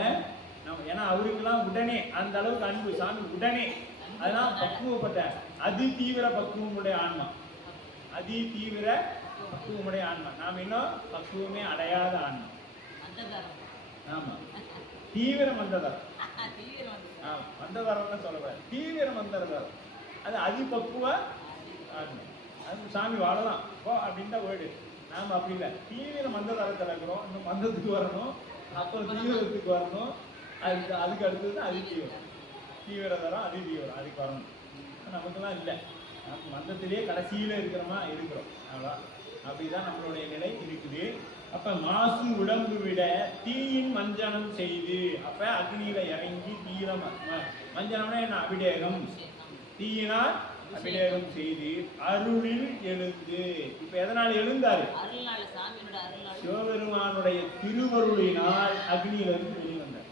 நம்ம, ஏன்னா அவருக்கெல்லாம் உடனே அந்த அளவுக்கு அன்பு சாமி உடனே. அதெல்லாம் பக்குவப்பட்ட அதி தீவிர பக்குவமுடைய ஆன்மா. அதி தீவிர பக்குவமுடைய ஆன்மா. நாம் இன்னும் பக்குவமே அடையாத ஆன்மா. ஆமா. தீவிர மந்ததரம். தீவிரம் வந்து. மந்ததரம்னு சொல்லக்கூடாது, தீவிர மந்ததரம். அது அதிபக்குவ ஆண்மை. அது சாமி வாழலாம் போ அப்படின்னு தான் வேர்டு. நாம் அப்படி இல்லை, தீவிர மந்ததரத்தில் இருக்கிறோம். இன்னும் மந்தத்துக்கு வரணும், அப்புறம் தீவிரத்துக்கு வரணும். அதுக்கு அடுத்தது தான் அதிதீவிரம். தீவிரதரம் அதிதீவிரம் அதுக்கு வரணும். நமக்குலாம் இல்லை, நம்ம மந்தத்திலேயே கடைசியில் இருக்கிறோமா இருக்கிறோம். அவ்வளோ அப்படிதான் நம்மளுடைய நிலை இருக்குது. அப்ப மாசு உடம்பு விட தீயின் மஞ்சனம் செய்து, அப்ப அக்னியில இறங்கி தீயில மஞ்சனம்னா என்ன, அபிடேகம். தீயினால் அபிடேகம் செய்து அருளில் எழுந்து. இப்ப எதனால் எழுந்தாரு? சிவபெருமானுடைய திருவருளினால் அக்னியிலிருந்து வெளிவந்தார்.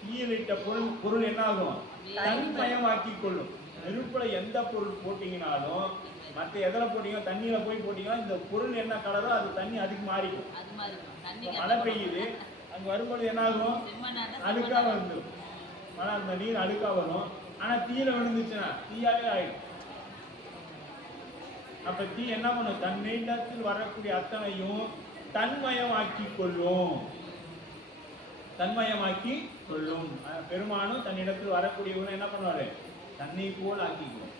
தீயிலிட்ட பொருள் என்ன ஆகும்? தன்மயமாக்கி கொள்ளும். நெருப்புல எந்த பொருள் போட்டீங்கனாலும், மற்ற எதில் போட்டீங்க, தண்ணியில போய் போட்டீங்கன்னா இந்த பொருள் என்ன கலரோ அது தண்ணி அதுக்கு மாறிக்கும். மழை பெய்யுது, அங்கே வரும்போது என்ன ஆகும்? அழுக்கா வந்துடும். மழை அந்த நீர் அழுக்கா வரும். ஆனா தீயில விழுந்துச்சுன்னா தீயாவே ஆயிடும். அப்ப தீ என்ன பண்ணும்? தன்னிடத்தில் வரக்கூடிய அத்தனையும் தன்மயமாக்கி கொள்ளும். தன்மயமாக்கி கொள்ளும். பெருமானும் தன்னிடத்தில் வரக்கூடியவங்க என்ன பண்ணுவாரு? தன்னை போல் ஆக்கிக்குவோம்.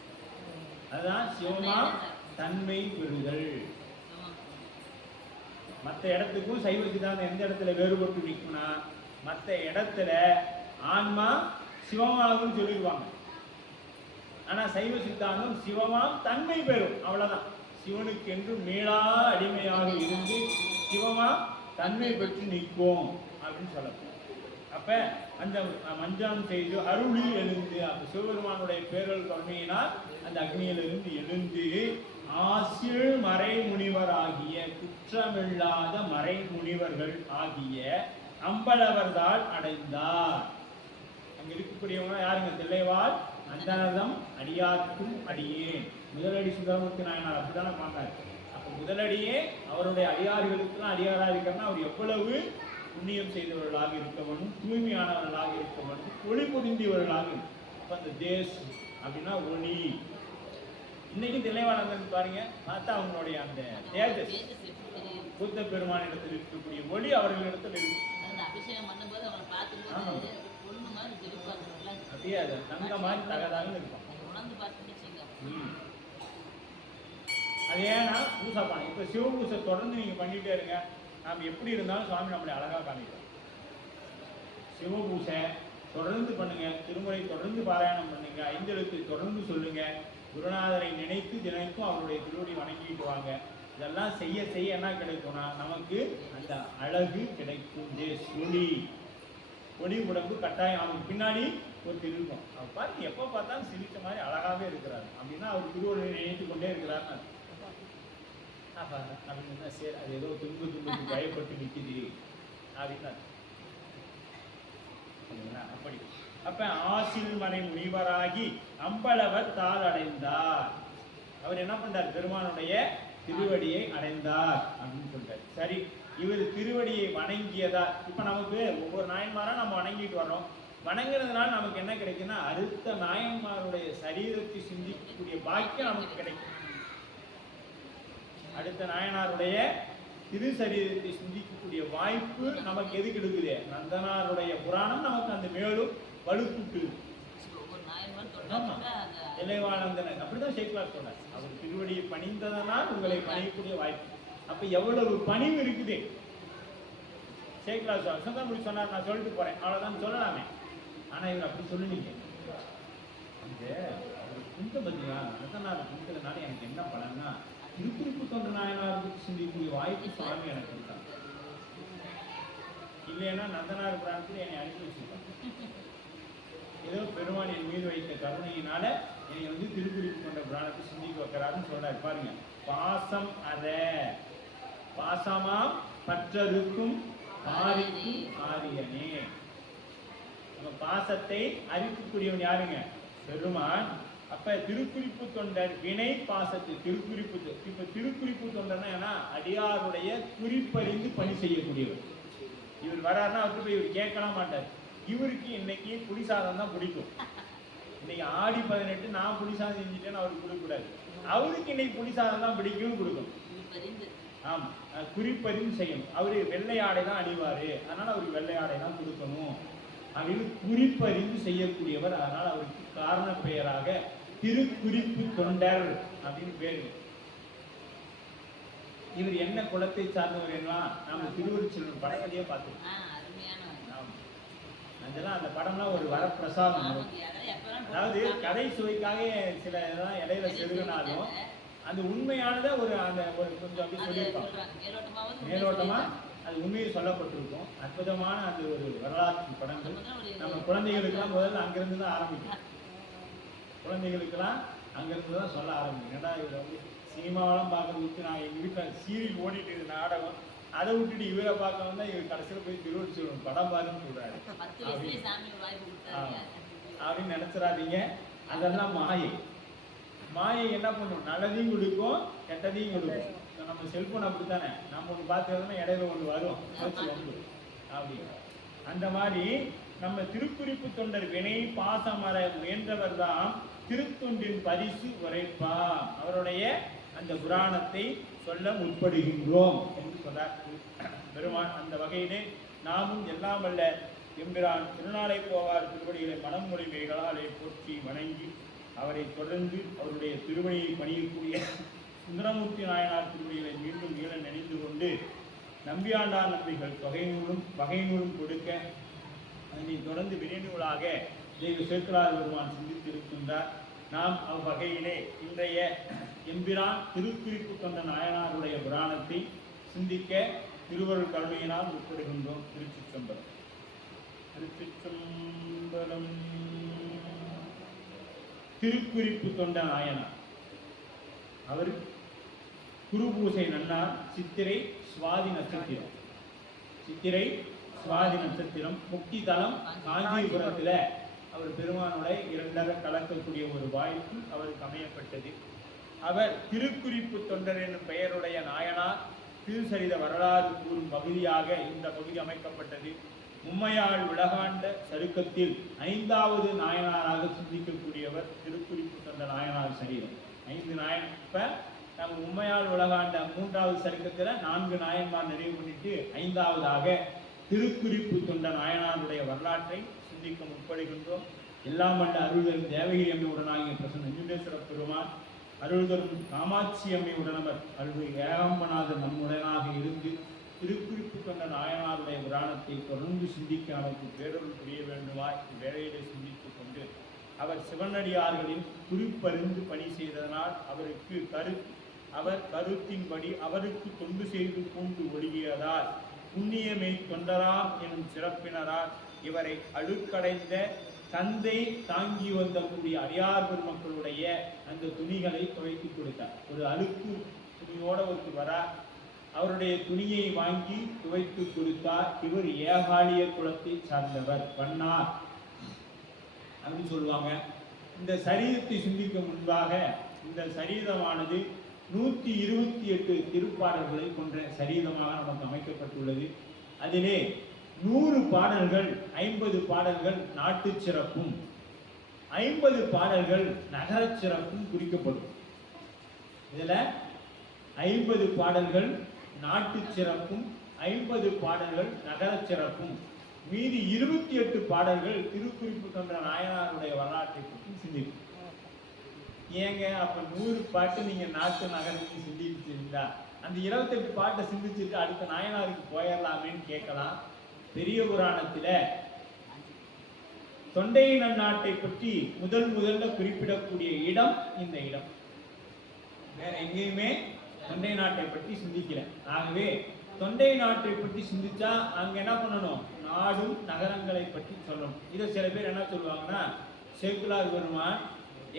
அதுதான் சிவமா தன்மை பெறுதல். மற்ற இடத்துக்கும் சைவத்துக்கு தான் எந்த இடத்துல வேறுபட்டு நிற்கும்னா, மற்ற இடத்துல ஆன்மா சிவமாகும் சொல்லிடுவாங்க. ஆனா சைவ சித்தாந்தம் சிவமாம் தன்மை பெறும், அவ்வளவுதான். சிவனுக்கு என்று மேலா அடிமையாக இருந்து சிவமா தன்மை பெற்று நிற்போம் அப்படின்னு சொல்லப்போம். அப்ப அந்த மஞ்சனம் செய்து அருளி எழுந்து, அப்ப சிவபெருமானுடைய பேரல் கருணையினால் அந்த அக்னியிலிருந்து எழுந்து ஆசில் மறைமுனிவர் ஆகிய குற்றமில்லாத மறைமுனிவர்கள் ஆகிய அம்பலவர்தால் அடைந்தார். அங்க இருக்கக்கூடியவங்க யாருங்க? தில்லைவாழ் அந்தனதம் அடியார்க்கும் அடியேன். முதலடி சுந்தரமூர்த்தி நாயனார் அப்படித்தானே பார்த்தார். அப்ப முதலடியே அவருடைய அடியார்களுக்கெல்லாம் அடியாராக இருக்கிறன்னா அவர் எவ்வளவு புண்ணியம் செய்தவர்களாக இருக்கவனும், தூய்மையானவர்களாக இருக்கவனும், ஒளி பொதிந்தியவர்களாக. அப்ப அந்த தேஸ் அப்படின்னா ஒளி. இன்னைக்கு தில்லைவாழந்தன் பாருங்க, பார்த்தா அவங்களுடைய அந்த தேஜஸ், புத்த பெருமான இடத்தில் இருக்கக்கூடிய ஒளி அவர்களிடத்தில் இருக்கு. அப்படியே அது தங்க மாதிரி தகதாக இருக்கும். அது ஏன்னா பூசா பானை. இப்ப சிவபூசை தொடர்ந்து நீங்க பண்ணிட்டே இருங்க, நாம் எப்படி இருந்தாலும் சுவாமி நம்மளை அழகா காமிக்கிறோம். சிவபூசை தொடர்ந்து பண்ணுங்க, திருமுறை தொடர்ந்து பாராயணம் பண்ணுங்க, ஐந்தெழுத்தை தொடர்ந்து சொல்லுங்க, குருநாதரை நினைத்து தினைக்கும் அவருடைய திருவடி வணங்கிட்டு வாங்க. இதெல்லாம் செய்ய செய்ய என்ன கிடைக்கும்னா நமக்கு அந்த அழகு கிடைக்கும். ஒளி ஒளி உடம்பு கட்டாயம். அவனுக்கு பின்னாடி ஒரு இருக்கும். அவர் பார்த்து எப்போ பார்த்தாலும் சிரித்த மாதிரி அழகாகவே இருக்கிறார் அப்படின்னா அவர் திருவள்ளுவரை நினைத்து கொண்டே இருக்கிறார் அப்படின்னா சரி, அது ஏதோ துன்பத்துக்கு பயப்பட்டு நிற்குது அப்படின்னா அப்படி. அப்ப ஆசில் மறை முனிவராகி அம்பலவர் தாள் அடைந்தார். அவர் என்ன பண்றார்? பெருமானுடைய திருவடியை அடைந்தார் அப்படின்னு சொல்றாரு. சரி, இவர் திருவடியை வணங்கியதா இப்ப நமக்கு ஒவ்வொரு நாயன்மாரா நம்ம வணங்கிட்டு வர்றோம். வணங்குறதுனால நமக்கு என்ன கிடைக்குன்னா, அடுத்த நாயன்மாருடைய சரீரத்தை சிந்திக்கக்கூடிய பாக்கியம் நமக்கு கிடைக்கும். அடுத்த நாயனாருடைய திரு சரீரத்தை சிந்திக்கக்கூடிய வாய்ப்பு நமக்கு எது கிடைக்குது? நந்தனாருடைய புராணம் நமக்கு அந்த மேலும் வலுக்கூட்டு. இளைவானந்தன் அப்படிதான் சேக்கிழார் சொன்னார். அவர் திருவடியை பணிந்ததனால் உங்களை பணியக்கூடிய வாய்ப்பு. அப்ப எவ்வளவு பணிவு இருக்குது. சேக்கிழார் சுந்தரமூர்த்தி சொன்னார், நான் சொல்லிட்டு போறேன் அவ்வளவுதான் சொல்லலாமே. ஆனா இவர் அப்படி சொல்லுவீங்க. அந்த குந்த பத்தியா நந்தனார் குந்ததுனால எனக்கு என்ன பலன்னா, திருக்குறிப்பு தொண்ட நாயனாருக்கு சிந்திக்கக்கூடிய வாய்ப்பு சுவாமி எனக்கு கொடுத்தாங்க. இல்லைன்னா நந்தனார் பிராணத்தில் என்னை அனுப்பி வச்சிருக்காங்க. ஏதோ பெருமான் என் மீது வைத்த கருணையினால என்னை வந்து திருக்குறிப்பு கொண்ட பிராணத்தை சிந்திக்க வைக்கிறாருன்னு சொல்றாரு. பாருங்க, பாசம் அற பாசமாம் பற்றருக்கும் ஆரிக்கும் ஆரியனே. நம்ம பாசத்தை அறிவிக்கக்கூடியவன் யாருங்க? பெருமான். அப்ப திருக்குறிப்பு தொண்டர் வினை பாசத்தை திருக்குறிப்பு. இப்ப திருக்குறிப்பு தொண்டர்னா ஏன்னா அடியாருடைய குறிப்பறிந்து பணி செய்யக்கூடியவர். இவர் வராருன்னா அவருக்கு போய் இவர் கேட்கலாம் மாட்டார். இவருக்கு இன்னைக்கு புளிசாதம் தான் பிடிக்கும். இன்னைக்கு ஆடி 18 நான் புளிசாதம் செஞ்சுட்டேன்னு அவருக்கு கொடுக்கக்கூடாது. அவருக்கு இன்னைக்கு புளிசாதம் தான் பிடிக்கும்னு கொடுக்கும். ஆமா, குறிப்பறிந்து செய்யணும். அவரு வெள்ளை ஆடை தான் அணிவாரு, அதனால அவருக்கு வெள்ளை ஆடை தான் கொடுக்கணும் அப்படின்னு குறிப்பறிந்து செய்யக்கூடியவர். அதனால் அவருக்கு காரண பெயராக திருக்குறிப்பு தொண்டர் அப்படின்னு பேரு. இவர் என்ன குலத்தை சார்ந்தவர் எல்லாம் நம்ம திருவருட்செல்வன் படத்திலேயே பார்த்துருக்கோம். அதெல்லாம் அந்த படம்லாம் ஒரு வரப்பிரசாதம். அதாவது கதை சுவைக்காக சில இதெல்லாம் இடையில செதுகினாலும் அந்த உண்மையானதை ஒரு கொஞ்சம் அப்படி சொல்லியிருப்பாங்க. மேலோட்டமா அது உண்மையை சொல்லப்பட்டிருக்கும். அற்புதமான அந்த ஒரு வரலாற்று படங்கள் நம்ம குழந்தைகளுக்கெல்லாம் முதல்ல அங்கிருந்து தான் ஆரம்பிக்கும். குழந்தைகளுக்கெல்லாம் அங்கிருந்து தான் சொல்ல ஆரம்பிக்கும். ஏன்னா இவர் வந்து சினிமாவெல்லாம் பார்க்க விட்டு நான் எங்கள் வீட்டில் சீரியல் ஓடிட்டு இது நாடகம், அதை விட்டுட்டு இவரை பார்க்க வந்தால் இவர் கடைசியில் போய் திருவள்ளுவர் படம் பாருன்னு சொல்றாரு அப்படின்னு நினைச்சிடாதீங்க. அதெல்லாம் மாயை. மாயை என்ன பண்ணும்? நல்லதையும் கொடுக்கும், கெட்டதையும் கொடுக்கும். நம்ம செல்போன் அப்படித்தானே, நம்ம ஒன்று பார்த்துக்கிறதுனா இடையில ஒன்று வரும் அப்படி. அந்த மாதிரி நம்ம திருக்குறிப்பு தொண்டர் வினை பாசமர முயன்றவர் தான் திருத்தொண்டின் பரிசு உரைப்பா. அவருடைய அந்த புராணத்தை சொல்ல முற்படுகின்றோம் என்று சொன்னார் பெருமான். அந்த வகையிலே நாமும் எல்லாம் வல்ல எம்பிரான் திருநாளை போவார் திருவடிகளை மனம் மொழிமைகளாலே போற்றி வணங்கி அவரை தொடர்ந்து அவருடைய திருவடியை பணியக்கூடிய சுந்தரமூர்த்தி நாயனார் திருவடிகளை மீண்டும் மீள நினைந்து கொண்டு நம்பியாண்டார் நம்பிகள் வகை நூலும் கொடுக்க அதனை தொடர்ந்து வினைநூலாக தெய்வ சேக்கலார் பெருமான் சிந்தித்திருக்கின்றார். நாம் அவ்வகையிலே இன்றைய எம்பிரான் திருக்குறிப்பு கொண்ட நாயனாருடைய புராணத்தை சிந்திக்க திருவருள் கருணையினால் உட்படுகின்றோம். திருச்சிற்றம்பலம். திருச்சிற்றம்பலம். திருக்குறிப்பு கொண்ட நாயனார் அவர் குருபூசை நன்னார். சித்திரை சுவாதி நட்சத்திரம். சித்திரை சுவாதி நட்சத்திரம். முக்தி தலம் காஞ்சிபுரத்தில் அவர் பெருமானுடைய இரண்டரை கலக்கக்கூடிய ஒரு வாய்ப்பு அவருக்கு அமையப்பட்டது. அவர் திருக்குறிப்பு தொண்டர் என்னும் பெயருடைய நாயனார். திருசரித வரலாறு கூறும் பகுதியாக இந்த பகுதி அமைக்கப்பட்டது. மும்மையாள் விலகாண்ட சருக்கத்தில் 5வது நாயனாராக சிந்திக்கக்கூடியவர் திருக்குறிப்பு தொண்ட நாயனார் சரீரம். 5 நாயன். இப்ப நம்ம உண்மையால் உலகாண்ட 3வது சருக்கத்தில் 4 நாயன்மார் நிறைவு பண்ணிட்டு 5வதாக திருக்குறிப்பு தொண்ட நாயனாருடைய வரலாற்றை சிந்திக்க முற்படுகின்றோம். எல்லாம் வல்ல அருள்தரும் தேவகிரி அம்மையுடனாகிய பிரசன்ன நஞ்சுண்டேஸ்வர பெருமான், அருள்தரும் காமாட்சி அம்மையுடனவர் அருள் ஏகாம்பநாதர் நம்முடனாக இருந்து திருக்குறிப்பு கொண்ட நாயனாருடைய புராணத்தை தொடர்ந்து சிந்திக்க அவருக்கு பேரொருள் புரிய வேண்டுமாய் வேலையிலே சிந்தித்துக் கொண்டு அவர் சிவனடியார்களின் குறிப்பறிந்து பணி செய்ததனால் அவர் கருத்தின்படி அவருக்கு தொண்டு செய்து பூண்டு ஒழுகியதால் புண்ணியமை தொண்டராம் எனும் சிறப்பினரால் இவரை அழுக்கடைந்த தந்தை தாங்கி வந்தக்கூடிய அடியார் பெருமக்களுடைய அந்த துணிகளை துவைத்து கொடுத்தார். ஒரு அழுக்கு துணியோட ஒருத்தர் வரார், அவருடைய துணியை வாங்கி துவைத்து கொடுத்தார். இவர் ஏகாலிய குலத்தை சார்ந்தவர், வண்ணார் அப்படின்னு சொல்லுவாங்க. இந்த சரீரத்தை சிந்திக்க முன்பாக இந்த சரீரமானது 128 திருப்பாடல்களை கொண்ட சரீரமாக நமக்கு அமைக்கப்பட்டுள்ளது. அதிலே 100 பாடல்கள் 50 பாடல்கள் நாட்டு சிறப்பும் 50 பாடல்கள் நகர சிறப்பும் குறிக்கப்படும். இதுல 50 பாடல்கள் நாட்டு சிறப்பும் 50 பாடல்கள் நகர சிறப்பும், மீதி 28 பாடல்கள் திருக்குறிப்பு கொண்ட நாயனாருடைய வரலாற்றை பற்றி சிந்திக்கும். ஏங்க அப்ப 100 பாட்டு நீங்க நாட்டு நகரத்துக்கு சிந்திச்சிருந்தா அந்த 28 பாட்டை சிந்திச்சுட்டு அடுத்த நாயனாருக்கு போயிடலாமேன்னு கேட்கலாம். பெரிய புராணத்துல தொண்டை நன்னாட்டை பற்றி முதல்ல குறிப்பிடக்கூடிய இடம் இந்த இடம். வேற எங்கேயுமே தொண்டை நாட்டை பற்றி சிந்திக்கல. ஆகவே தொண்டை நாட்டை பற்றி சிந்திச்சா அங்க என்ன பண்ணணும்? நாடும் நகரங்களை பற்றி சொல்லணும். இதை சில பேர் என்ன சொல்லுவாங்கன்னா, சேக்குலார் பெருமான்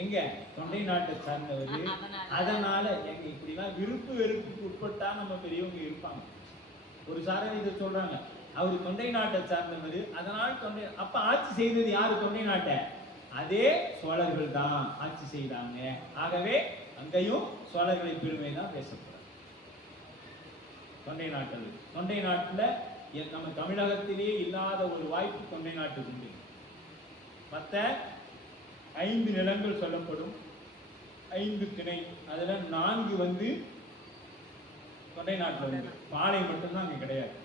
எங்க தொண்டை நாட்டை சார்ந்தவர், அதனால எங்க இப்படிலாம் விருப்பு வெறுப்புக்கு உட்பட்டா நம்ம பெரியவங்க இருப்பாங்க. ஒரு சாரதி இதை சொல்றாங்க, அவர் தொண்டை நாட்டை சார்ந்தவர், அதனால் தொண்டை. அப்ப ஆட்சி செய்தது யாரு தொண்டை நாட்டை? அதே சோழர்கள் தான் ஆட்சி செய்தாங்க. ஆகவே அங்கேயும் சோழர்களை பெருமை தான் பேசப்படுறாங்க. தொண்டை நாட்டுல நம்ம தமிழகத்திலேயே இல்லாத ஒரு வாய்ப்பு தொண்டை நாட்டுக்கு உண்டு. மற்ற 5 நிலங்கள் சொல்லப்படும், 5 திணை, அதுல 4 தொண்டை நாட்டில் உண்டு. பாலை மட்டும்தான் அங்க கிடையாது.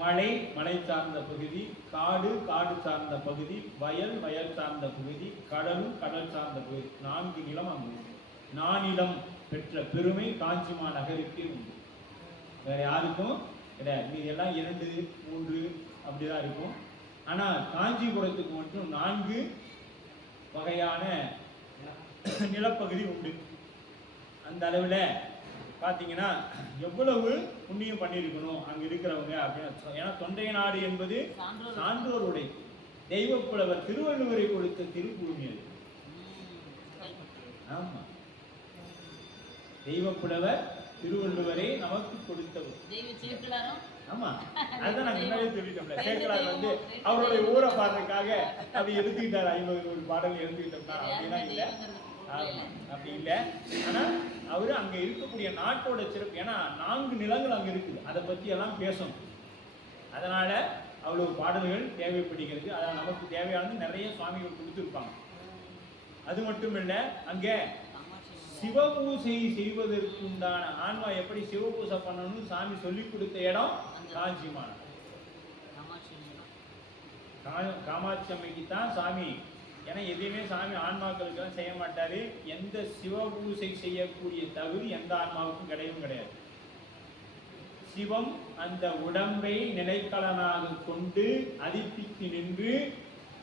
மலை மலை சார்ந்த பகுதி, காடு காடு சார்ந்த பகுதி, வயல் வயல் சார்ந்த பகுதி, கடலும் கடல் சார்ந்த பகுதி, 4 நிலம் அங்கு உண்டு. நானிலம் பெற்ற பெருமை காஞ்சி மாநகருக்கே உண்டு, வேற யாருக்கும் கிடையாது. மீது எல்லாம் 2, 3 அப்படிதான் இருக்கும். ஆனால் காஞ்சிபுரத்துக்கு மட்டும் 4 வகையான நிலப்பகுதி உண்டு. அந்த அளவில் பார்த்தீங்கன்னா எவ்வளவு புண்ணியம் பண்ணியிருக்கணும் அங்கே இருக்கிறவங்க அப்படின்னு. ஏன்னா தொண்டை நாடு என்பது சான்றோருடைய தெய்வப்புலவர் திருவள்ளுவரை கொடுத்த திருப்பூமி அது. ஆமா, தெய்வப்புலவர் திருவள்ளுவரை நமக்கு கொடுத்தவர். ஆமா, அதுதான் நான் முன்னாடியே சொல்லிட்டோம்ல. சேக்கலார் வந்து அவருடைய ஊரை பாடுறதுக்காக அப்படி எடுத்துக்கிட்டார். 50 பாடல் எடுத்துக்கிட்டோம்னா அப்படின்னா இல்லை, அப்படி இல்லை. ஆனா அவரு அங்க இருக்கக்கூடிய நாட்டோட சிறப்பு, ஏன்னா 4 நிலங்கள் அங்க இருக்குது, அதை பத்தி எல்லாம் பேசணும். அதனால அவ்வளவு பாடல்கள் தேவைப்படுகிறது. அதான் நமக்கு தேவையானது நிறைய சுவாமிகள் கொடுத்துருப்பாங்க. அது மட்டும் இல்ல, அங்க சிவபூசை செய்வதற்கு உண்டான ஆன்மா எப்படி சிவபூசை பண்ணணும்னு சாமி சொல்லி கொடுத்த இடம் காஞ்சி மாநகர். காமாட்சி அம்மைக்கு தான் சாமி. ஏன்னா எதையுமே சாமி ஆன்மாக்களுக்கெல்லாம் செய்ய மாட்டாரு. எந்த சிவபூசை செய்யக்கூடிய தகுதி எந்த ஆன்மாவுக்கும் கிடையாது. சிவம் அந்த உடம்பை நிலைக்களனாக கொண்டு அதிப்பித்து நின்று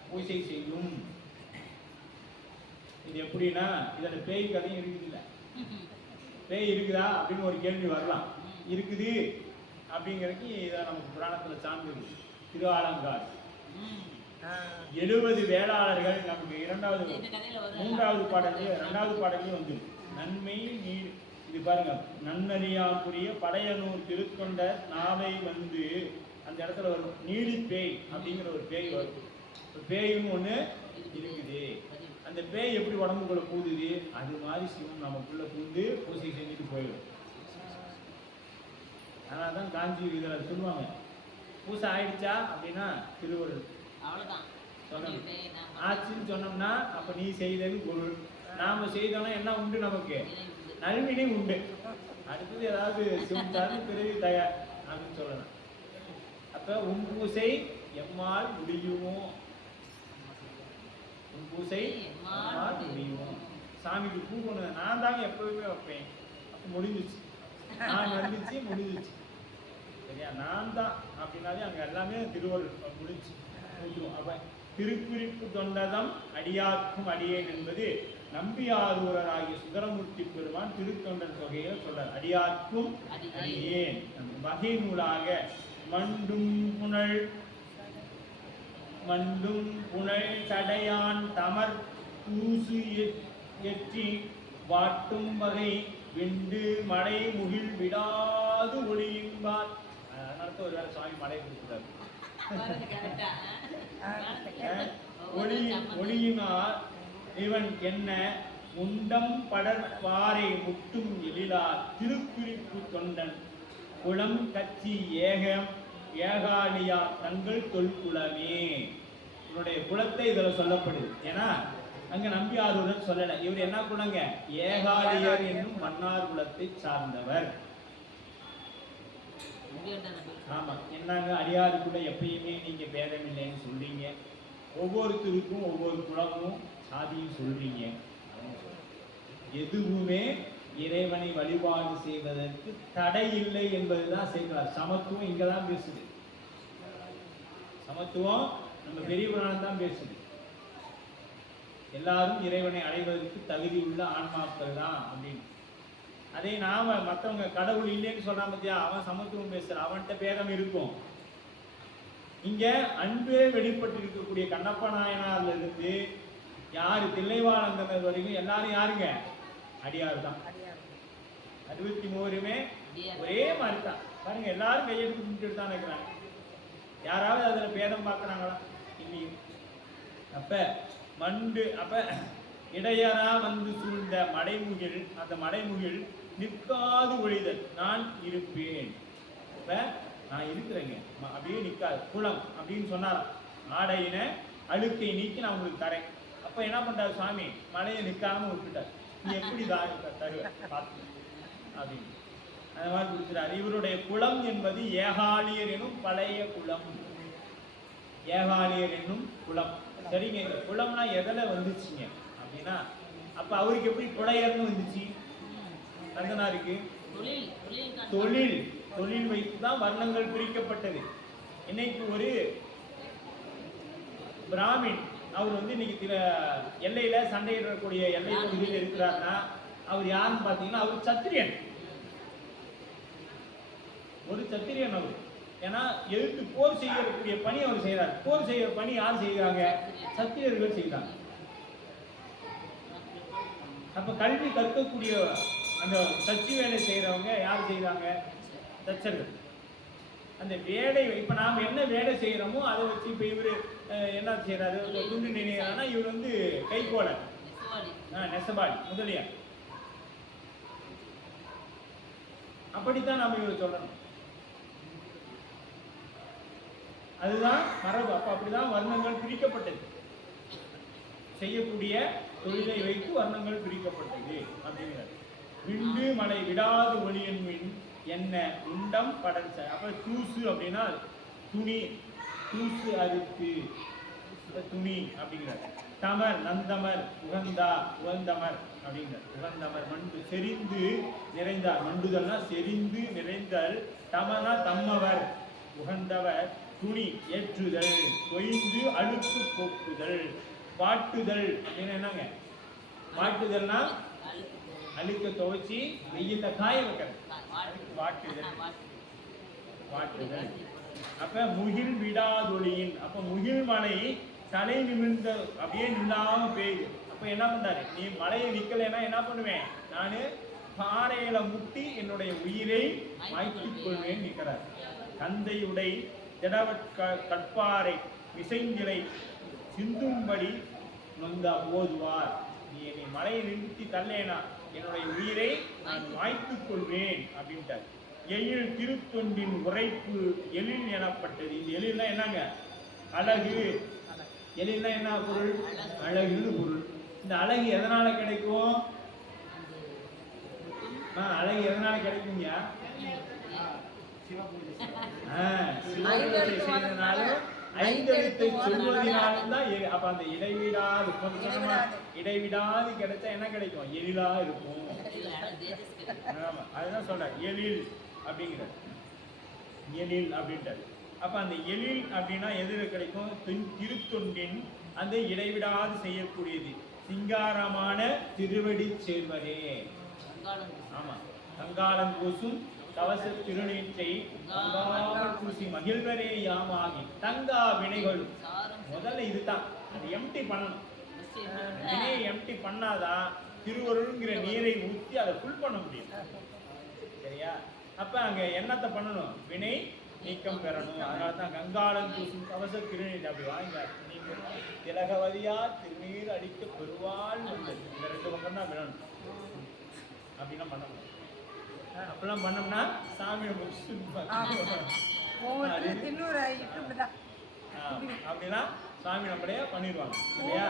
பூஜை செய்யும். இது எப்படின்னா, இதுல பேய் கதையும் இருக்குது. இல்ல பேய் இருக்குதா அப்படின்னு ஒரு கேள்வி வரலாம். இருக்குது அப்படிங்கிறதுக்கு இதை நமக்கு புராணத்துல சார்ந்து இருக்கு. திருவாலங்காடு 70 வேளாளர்கள் நமக்கு 3வது பாடலையும் 2வது பாடலையும் வந்து நன்மை நீர். இது பாருங்க, நன்னறியாக்குரிய படையனூர் திருத்தொண்ட நாவை வந்து அந்த இடத்துல வரும் நீலி பேய் அப்படிங்கிற ஒரு பேய் வரும். பேயும் ஒண்ணு இருக்குது. அந்த பேய் எப்படி உடம்புக்குள்ள பூதுது, அது மாதிரி சிவன் நமக்குள்ள பூந்து பூசை செஞ்சுட்டு போயிடும். அதனாலதான் காஞ்சி இதுல சொல்லுவாங்க, பூசை ஆயிடுச்சா அப்படின்னா திருவள்ளுவர் ஆச்சுன்னு சொன்னோம்னா அப்ப நீ செய்தது பொருள். நாம செய்தோம்னா என்ன உண்டு, நமக்கு நல்வினை உண்டு. அடுத்தது ஏதாவது சிவத்தாரு பிறவி தயார் அப்படின்னு சொல்லலாம். அப்ப உன் பூசை எம்மால் முடியுமோ, உன் பூசை எம்மால் முடியுமோ. சாமிக்கு பூ கொண்டு நான் தாங்க எப்பவுமே வைப்பேன். அப்ப முடிஞ்சிச்சு, நான் வந்துச்சு முடிஞ்சிச்சு. சரியா, நான் தான் அப்படின்னாலே அங்க எல்லாமே திருவள்ளுவர் முடிஞ்சு. அப்ப திருக்குறிப்பு தொண்டதம் அடியார்க்கும் அடியேன் என்பது நம்பியாரூரராகிய சுந்தரமூர்த்தி பெருமான் திருத்தொண்டர் தொகையில சொல்றார். அடியார்க்கும் அடியேன் வகை நூலாக மண்டும் புனல் சடையான் தமர் பூசு எற்றி வாட்டும் வகை விண்டு மழை முகில் விடாது ஒளியும்பார். அதனால ஒரு வேலை சுவாமி மழை கொடுக்கிறார். ஒளியினார் இவன் என்ன உண்டம் படற்பாறை முட்டும் எழிலார் திருக்குறிப்பு தொண்டன் குளம் கட்சி ஏகாலியா தங்கள் தொல்குலமே. இவனுடைய குலத்தை இதுல சொல்லப்படுது. ஏன்னா அங்க நம்பியாரூரர் சொல்லல. இவர் என்ன குலங்க, ஏகாலியர் என்னும் மன்னார் குலத்தை சார்ந்தவர். ஆமா, என்னங்க அடியாருக்குள்ள எப்பயுமே நீங்க பேதம் இல்லைன்னு சொல்றீங்க, ஒவ்வொருத்தருக்கும் ஒவ்வொரு குலமும் சாதியும் சொல்றீங்க. எதுவுமே இறைவனை வழிபாடு செய்வதற்கு தடை இல்லை என்பதுதான் சேர்க்கிறார். சமத்துவம் இங்கதான் பேசுது. சமத்துவம் நம்ம பெரிய புராணம் தான் பேசுது. எல்லாரும் இறைவனை அடைவதற்கு தகுதி உள்ள ஆன்மாக்கள் தான் அப்படின்னு. அதே நாம மற்றவங்க கடவுள் இல்லைன்னு சொல்றான் பத்தியா, அவன் சமத்துவம் பேசுற, அவன்கிட்ட பேதம் இருக்கும். இங்க அன்பே வெளிப்பட்டு இருக்கக்கூடிய கண்ணப்ப நாயனார்ல இருந்து யாரு தில்லைவாழந்தனர் வரைக்கும் எல்லாரும் யாருங்க, அடியார் தான். 63 ஒரே மாதிரி தான். பாருங்க, எல்லாரும் கையெழுத்து கும்பிட்டு தான் இருக்கிறாங்க. யாராவது அதுல பேதம் பார்க்கறாங்களா? இல்லையும். அப்ப இடையரா வந்து சூழ்ந்த மடைமுகில், அந்த மடைமுகில் நிற்காது ஒழிதல் நான் இருப்பேன். இப்ப நான் இருக்கிறேங்க, அப்படியே நிற்காது. குளம் அப்படின்னு சொன்னார், ஆடையின அழுக்கை நீக்கி நான் உங்களுக்கு தரேன். அப்ப என்ன பண்றாரு சுவாமி, மழையை நிற்காம விட்டுட்டார். நீ எப்படி தருவ பார்த்து அப்படின்னு. அந்த மாதிரி கொடுக்கிறார். இவருடைய குலம் என்பது ஏகாலியர் எனும் பழைய குலம். ஏகாலியர் என்னும் குலம். சரிங்க, இந்த குலம்னா எதில் வந்துச்சுங்க அப்படின்னா, அப்ப அவருக்கு எப்படி புலையர்னு வந்துச்சு? கந்தனாருக்கு தொழில் தொழில் வைத்து தான் வர்ணங்கள் பிரிக்கப்பட்டது. இன்னைக்கு ஒரு பிராமின் அவர் வந்து இன்னைக்கு எல்லையில சண்டையிடக்கூடிய எல்லை பகுதியில் இருக்கிறார்னா அவர் யாருன்னு பார்த்தீங்கன்னா அவர் சத்திரியன். ஒரு சத்திரியன் அவர். ஏன்னா எதிர்த்து போர் செய்யக்கூடிய பணி அவர் செய்யறார். போர் செய்யற பணி யார் செய்கிறாங்க? சத்திரியர்கள் செய்கிறாங்க. அப்ப கல்வி கற்கக்கூடிய அந்த தச்சு வேலை செய்யறவங்க யார் செய்யறாங்க? தச்சர்கள். அந்த வேலை இப்ப நாம என்ன வேலை செய்யறோமோ அதை வச்சு இப்ப இவரு என்ன செய்யறாரு? துண்டு நினைக்கிறான்னா இவர் வந்து கைகோல நெசவாளி முதலியார். அப்படித்தான் நாம இவர் சொல்லணும். அதுதான் மரபு. அப்ப அப்படிதான் வர்ணங்கள் பிரிக்கப்பட்டது. செய்யக்கூடிய தொழிலை வைத்து வர்ணங்கள் பிரிக்கப்பட்டது அப்படிங்கிறது. விண்டு மலை விடாது ஒளியின் மின் என்ன உண்டம் படல். அப்ப தூசு அப்படின்னா துணி, தூசு அரித்து துணி அப்படிங்கிறார். தமர் நந்தமர் உகந்தா உகந்தமர் அப்படிங்கிறார். உகந்தமர் மண்டு செறிந்து நிறைந்தார். மண்டுதல்னா செறிந்து நிறைந்தல். தமனா தம்மவர் உகந்தவர் துணி ஏற்றுதல். கொய்ந்து அழுக்கு போக்குதல். பாட்டுதல் அப்படின்னு என்னங்க? பாட்டுதல்னா அழுக்க துவைச்சி வெயில்ல காய வைக்கிறது. வாட்டுதல். வாட்டுதல். அப்ப முகில் விடாதொழியின். அப்ப முகில் மலை தலை நிமிர்ந்த அப்படியே நில்லாம பெய்யுது. அப்ப என்ன பண்றாரு? நீ மலையை நிக்கலைன்னா என்ன பண்ணுவேன்? நானு பாறையில முட்டி என்னுடைய உயிரை மாய்த்துக் கொள்வேன் நிற்கிறார். தந்தையுடை திடவற் கற்பாறை விசைந்திலை சிந்தும்படி நொந்த ஓதுவார். நீ மலையை நிறுத்தி தள்ளேனா என்னுடைய உயிரை நான் மாய்த்துக் கொள்வேன் அப்படின்ட்டார். எழில் திருத்தொண்டின் உரைப்பு எழில் எனப்பட்டது. இந்த எழில்னா என்னங்க? அழகு. எழில்னா என்ன பொருள்? அழகுன்னு பொருள். இந்த அழகு எதனால கிடைக்கும்? அழகு எதனால கிடைக்குங்க? ஐந்தெழுத்தை சொல்வதனாலும் தான். அப்ப அந்த இடைவிடாது இடைவிடாது கிடைச்சா என்ன கிடைக்கும்? எழிலா இருக்கும். அதுதான் சொல்ற எழில் அப்படிங்கிற. எழில் அப்படின்றது. அப்ப அந்த எழில் அப்படின்னா எதிர கிடைக்கும்? திருத்தொண்டின் அந்த இடைவிடாது செய்யக்கூடியது. சிங்காரமான திருவடி சேர்வரே. ஆமா, கங்காளம் பூசும் கவச திருநீற்றை பூசி மகிழ்வரே யாமாகி தங்கா வினைகளும். முதல்ல இதுதான். அது எம்டி பண்ணணும். வினையை எம்டி பண்ணாதான் திருவருள்ங்கிற நீரை ஊற்றி அதை ஃபுல் பண்ண முடியும். சரியா? அப்ப அங்க என்னத்தை பண்ணணும்? வினை நீக்கம் பெறணும். அதனாலதான் கங்காளம் பூசும் கவச திருநீர். அப்படி வாங்க திலகவதியா திருநீர் அடிக்க பெருவாள் வந்தது. இந்த 2 பக்கம் தான் விடணும். அப்படின்னா பண்ணணும். அப்பெல்லாம் பண்ணோம்னா சாமியை அப்படின்னா சாமி நம்மளே பண்ணிடுவாங்க இல்லையா?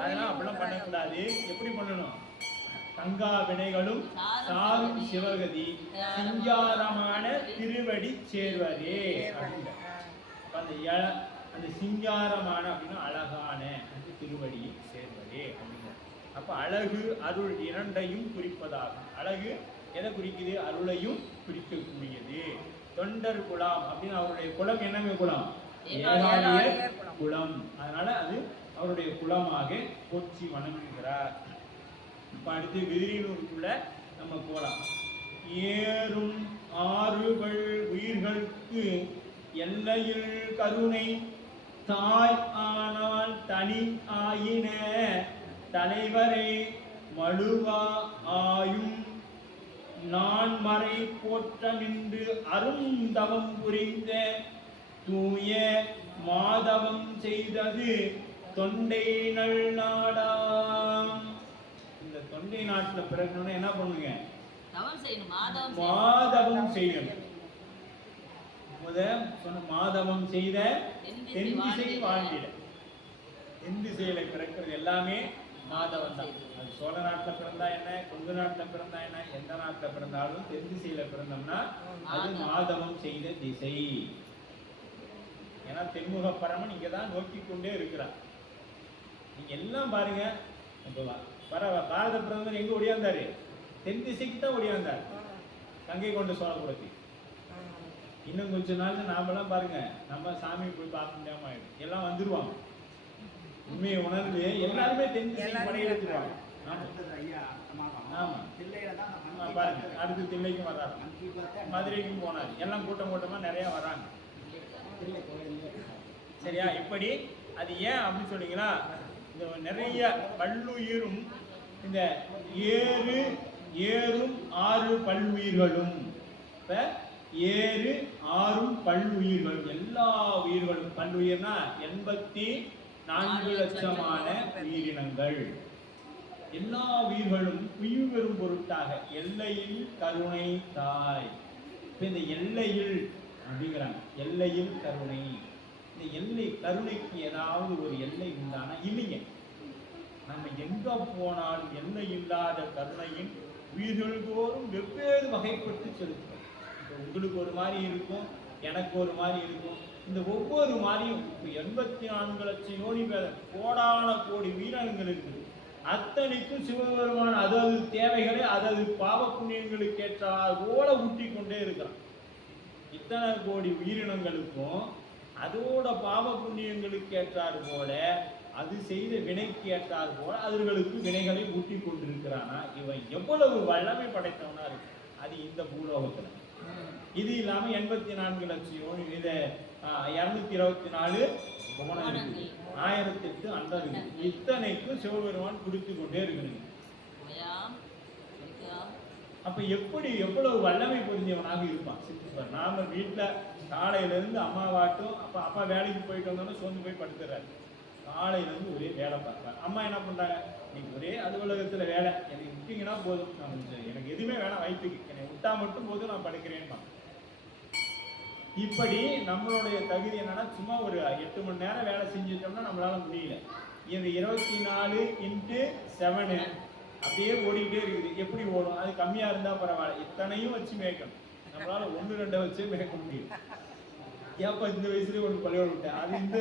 அதெல்லாம் அப்படிலாம் பண்ணக்கூடாது. எப்படி பண்ணணும்? கங்கா வினைகளும் சாரும் சிவகதி சிங்காரமான திருவடி சேர்வரே அப்படிங்க. அந்த சிங்காரமான அப்படின்னா அழகான திருவடி சேர்வரே அப்படிங்க. அப்ப அழகு அருள் இரண்டையும் குறிப்பதாகும். அழகு எதை குறிக்குது? அருளையும் குறிக்கக்கூடியது. தொண்டர் குலம் அப்படின்னு அவருடைய குலம் என்னங்க குலம்? ஏகாலியர் குலம். அதனால அது அவருடைய குலமாக போற்றி வணங்குகிறார். இப்ப அடுத்து விதிரியூருக்குள்ள நம்ம போலாம். ஏறும் ஆறுகள் உயிர்களுக்கு எல்லையில் கருணை தாய் ஆனால் தனி ஆயின தலைவரை மழுவா ஆயும் நான் மறை போற்ற நின்று அருந்தவம் புரிந்த தூய மாதவம் செய்தது தொண்டை நல் நாடாம். இந்த தொண்டை நாட்டுல பிறக்கணும்னா என்ன பண்ணுங்க? மாதவம் செய்யணும். சொன்ன மாதவம் செய்த தென் திசை வாழ்ந்திட. தென் திசையில பிறக்கிறது எல்லாமே மாதவம் தான். அது சோழ நாட்டில் பிறந்தா என்ன, கொங்கு நாட்டில் பிறந்தா என்ன, எந்த நாட்டில் பிறந்தாலும் தென் திசையில பிறந்தோம்னா அது மாதவம் செய்த திசை. ஏன்னா தென்முக பரமன் இங்க தான் நோக்கி கொண்டே இருக்கிறார். நீங்க எல்லாம் பாருங்க, பாரத பிரதமர் எங்க ஒடியாந்தாரு? தென் திசைக்கு தான் ஒடியாந்தார், கங்கை கொண்ட சோழபுரத்துக்கு. இன்னும் கொஞ்ச நாள் நாமெல்லாம் பாருங்க, நம்ம சாமி போய் பார்க்க முடியாம ஆயிடும், எல்லாம் வந்துருவாங்க. உண்மையை உணர்ந்து எல்லாருமே தென் திசை படையெடுத்துருவாங்க. ஆமா, பாருங்க அடுத்து தில்லைக்கும் வர்றாரு, மதுரைக்கும் போனாரு, எல்லாம் கூட்டம் கூட்டமா நிறைய வராங்க. சரியா? இப்படி அது ஏன் அப்படின்னு சொன்னீங்கன்னா, இந்த நிறைய பல்லுயிரும் இந்த ஏறும் 6 பல்லுயிர்களும், இப்ப 7 6 பல்லுயிர்களும், எல்லா உயிர்களும், பல்லுயிர்னா 84 லட்சமான உயிரினங்கள், எல்லா உயிர்களும் உயிர் பெறும் பொருட்டாக எல்லையில் கருணை தாய். இப்ப இந்த எல்லையில் அப்படிங்கிறாங்க, எல்லையில் கருணை. இந்த எல்லை கருணைக்கு ஏதாவது ஒரு எல்லை உண்டானா இல்லைங்க. நம்ம எங்க போனாலும் எல்லை இல்லாத கருணையின் உயிர்கள் தோறும் வெவ்வேறு வகைப்பட்டு செலுத்தும். இப்போ உங்களுக்கு ஒரு மாதிரி இருக்கும், எனக்கு ஒரு மாதிரி இருக்கும். இந்த ஒவ்வொரு மாதிரியும் 84 லட்சம் யோனி பேதம், கோடான கோடி வீரர்கள் இருக்குது. அத்தனைக்கும் சிவபெருமான் அதது தேவைகளை அதது பாவ புண்ணியங்களுக்கு ஏற்றார் போல ஊட்டி கொண்டே இருக்கிறான். இத்தனை கோடி உயிரினங்களுக்கும் அதோட பாவ புண்ணியங்களுக்கு ஏற்றார் போல, அது செய்த வினைக்கு ஏற்றார் போல அவர்களுக்கு வினைகளை ஊட்டி கொண்டிருக்கிறானா, இவன் எவ்வளவு வல்லமை படைத்தவனா இருக்கு. அது இந்த பூலோகத்துல. இது இல்லாம 84 லட்சம், இத 224 புவனம் இருக்கு, 1008 அண்டம் இருக்கு. இத்தனைக்கும் சிவபெருமான் கொடுத்து கொண்டே இருக்கணும். அப்ப எப்படி எவ்வளவு வல்லமை பொருந்தியவனாக இருப்பான் சித்திப்பார். நாம வீட்டுல காலையில இருந்து அம்மாவாட்டும், அப்பா வேலைக்கு போயிட்டு வந்தோம்னா சோர்ந்து போய் படுத்துறாரு. காலையில இருந்து ஒரே வேலை பார்ப்பார். அம்மா என்ன பண்றாங்க, இன்னைக்கு ஒரே அலுவலகத்துல வேலை, எனக்கு விட்டீங்கன்னா போதும், எனக்கு எதுவுமே வேணாம், வயிற்றுக்கு என்னை விட்டா மட்டும் போதும், நான் படுக்கிறேன். இப்படி நம்மளுடைய தகுதி என்னன்னா, சும்மா ஒரு 8 மணி நேரம் வேலை செஞ்சுட்டோம்னா நம்மளால முடியல. இது 24x7 அப்படியே ஓடிக்கிட்டே இருக்குது. எப்படி ஓடும்? அது கம்மியா இருந்தா பரவாயில்ல, இத்தனையும் வச்சு மேய்க்கணும். நம்மளால 1-2 வச்சு மேய்க்க முடியும். ஏப்பா இந்த வயசுலயே ஒரு பள்ளியோட விட்டேன், அது இந்த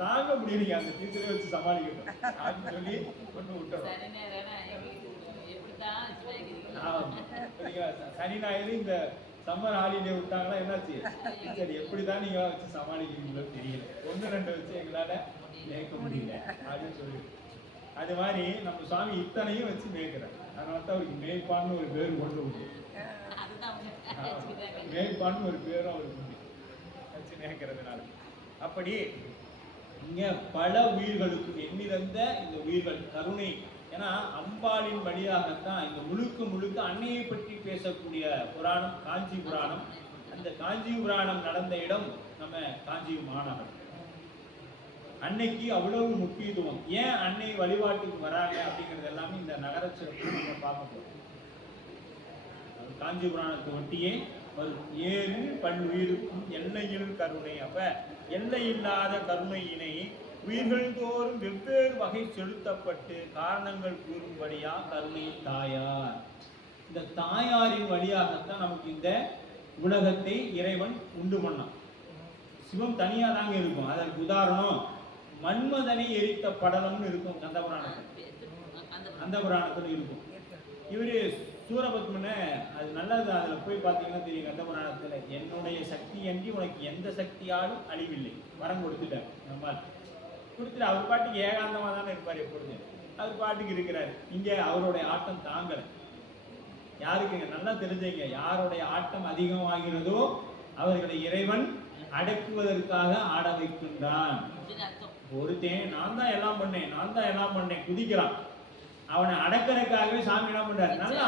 தாங்க முடியலைங்க, அந்த டீச்சரே வச்சு சமாளிக்கணும் அப்படின்னு சொல்லி ஒன்று விட்டுறோம். சனி ஞாயிறு இந்த சம்மர் ஹாலிடே விட்டாங்கன்னா என்னாச்சு, சரி எப்படிதான் நீங்க வச்சு சமாளிக்கிறீங்களோ தெரியல, 1-2 வச்சு எங்களால மேய்க்க முடியல அப்படின்னு சொல்லி. அது மாதிரி நம்ம சுவாமி இத்தனையும் வச்சு மேய்க்கிறார். அதனால தான் அவருக்கு மேய்ப்பான்னு ஒரு பேர் கொண்டு விட்டு, மேய்ப்பான்னு ஒரு பேரும் அவருக்கு உண்டு வச்சு மேய்க்கிறதுனால. அப்படி இங்க பல உயிர்களுக்கும் எண்ணிறந்த இந்த உயிர்கள் கருணை. ஏன்னா அம்பாளின் வழியாகத்தான் இந்த முழுக்க அன்னையை பற்றி பேசக்கூடிய புராணம் காஞ்சி புராணம். அந்த காஞ்சி புராணம் நடந்த இடம் நம்ம காஞ்சி மாநகரம். அன்னைக்கு அவ்வளவு முக்கியத்துவம். ஏன் அன்னை வழிபாட்டுக்கு வராங்க அப்படிங்கிறது எல்லாமே இந்த நகர சிறப்பு நம்ம பார்க்க போறோம். காஞ்சி புராணத்தை ஒட்டியே வரும். 7 பல்லுயிருக்கும் எல்லையில் கருணை. அப்ப எல்லை இல்லாத கருணையினை உயிர்கள் தோறும் வெவ்வேறு வகை செலுத்தப்பட்டு காரணங்கள் கூறும்படியா கருணையின் தாயார். இந்த தாயாரின் வழியாகத்தான் நமக்கு இந்த உலகத்தை இறைவன் உண்டு பண்ணான். சிவம் தனியா தாங்க இருக்கும். அதற்கு உதாரணம் மன்மதனை எரித்த படலம்னு இருக்கும் அந்த புராணத்துல இருக்கும். இவரு சூரபத்மனை, அது நல்லது, அதுல போய் பார்த்தீங்கன்னா தெரியும். கந்த புராணத்துல என்னுடைய சக்தி அன்றி உனக்கு எந்த சக்தியாலும் அழிவில்லை, வரம் கொடுத்துட்டார். நம்ம கொடுத்துட்டு அவர் பாட்டுக்கு ஏகாந்தமா தானே இருப்பார் எப்பொழுது, அவர் பாட்டுக்கு இருக்கிறாரு. இங்க அவருடைய ஆட்டம் தாங்கல. யாருக்குங்க நல்லா தெரிஞ்சீங்க, யாருடைய ஆட்டம் அதிகமாகிறதோ அவர்களை இறைவன் அடக்குவதற்காக ஆட வைக்கின்றான். ஒருத்தன் நான் தான் எல்லாம் பண்ணேன் குதிக்கிறான், அவனை அடக்கிறதுக்காகவே சாமி என்ன பண்றாரு, நல்ல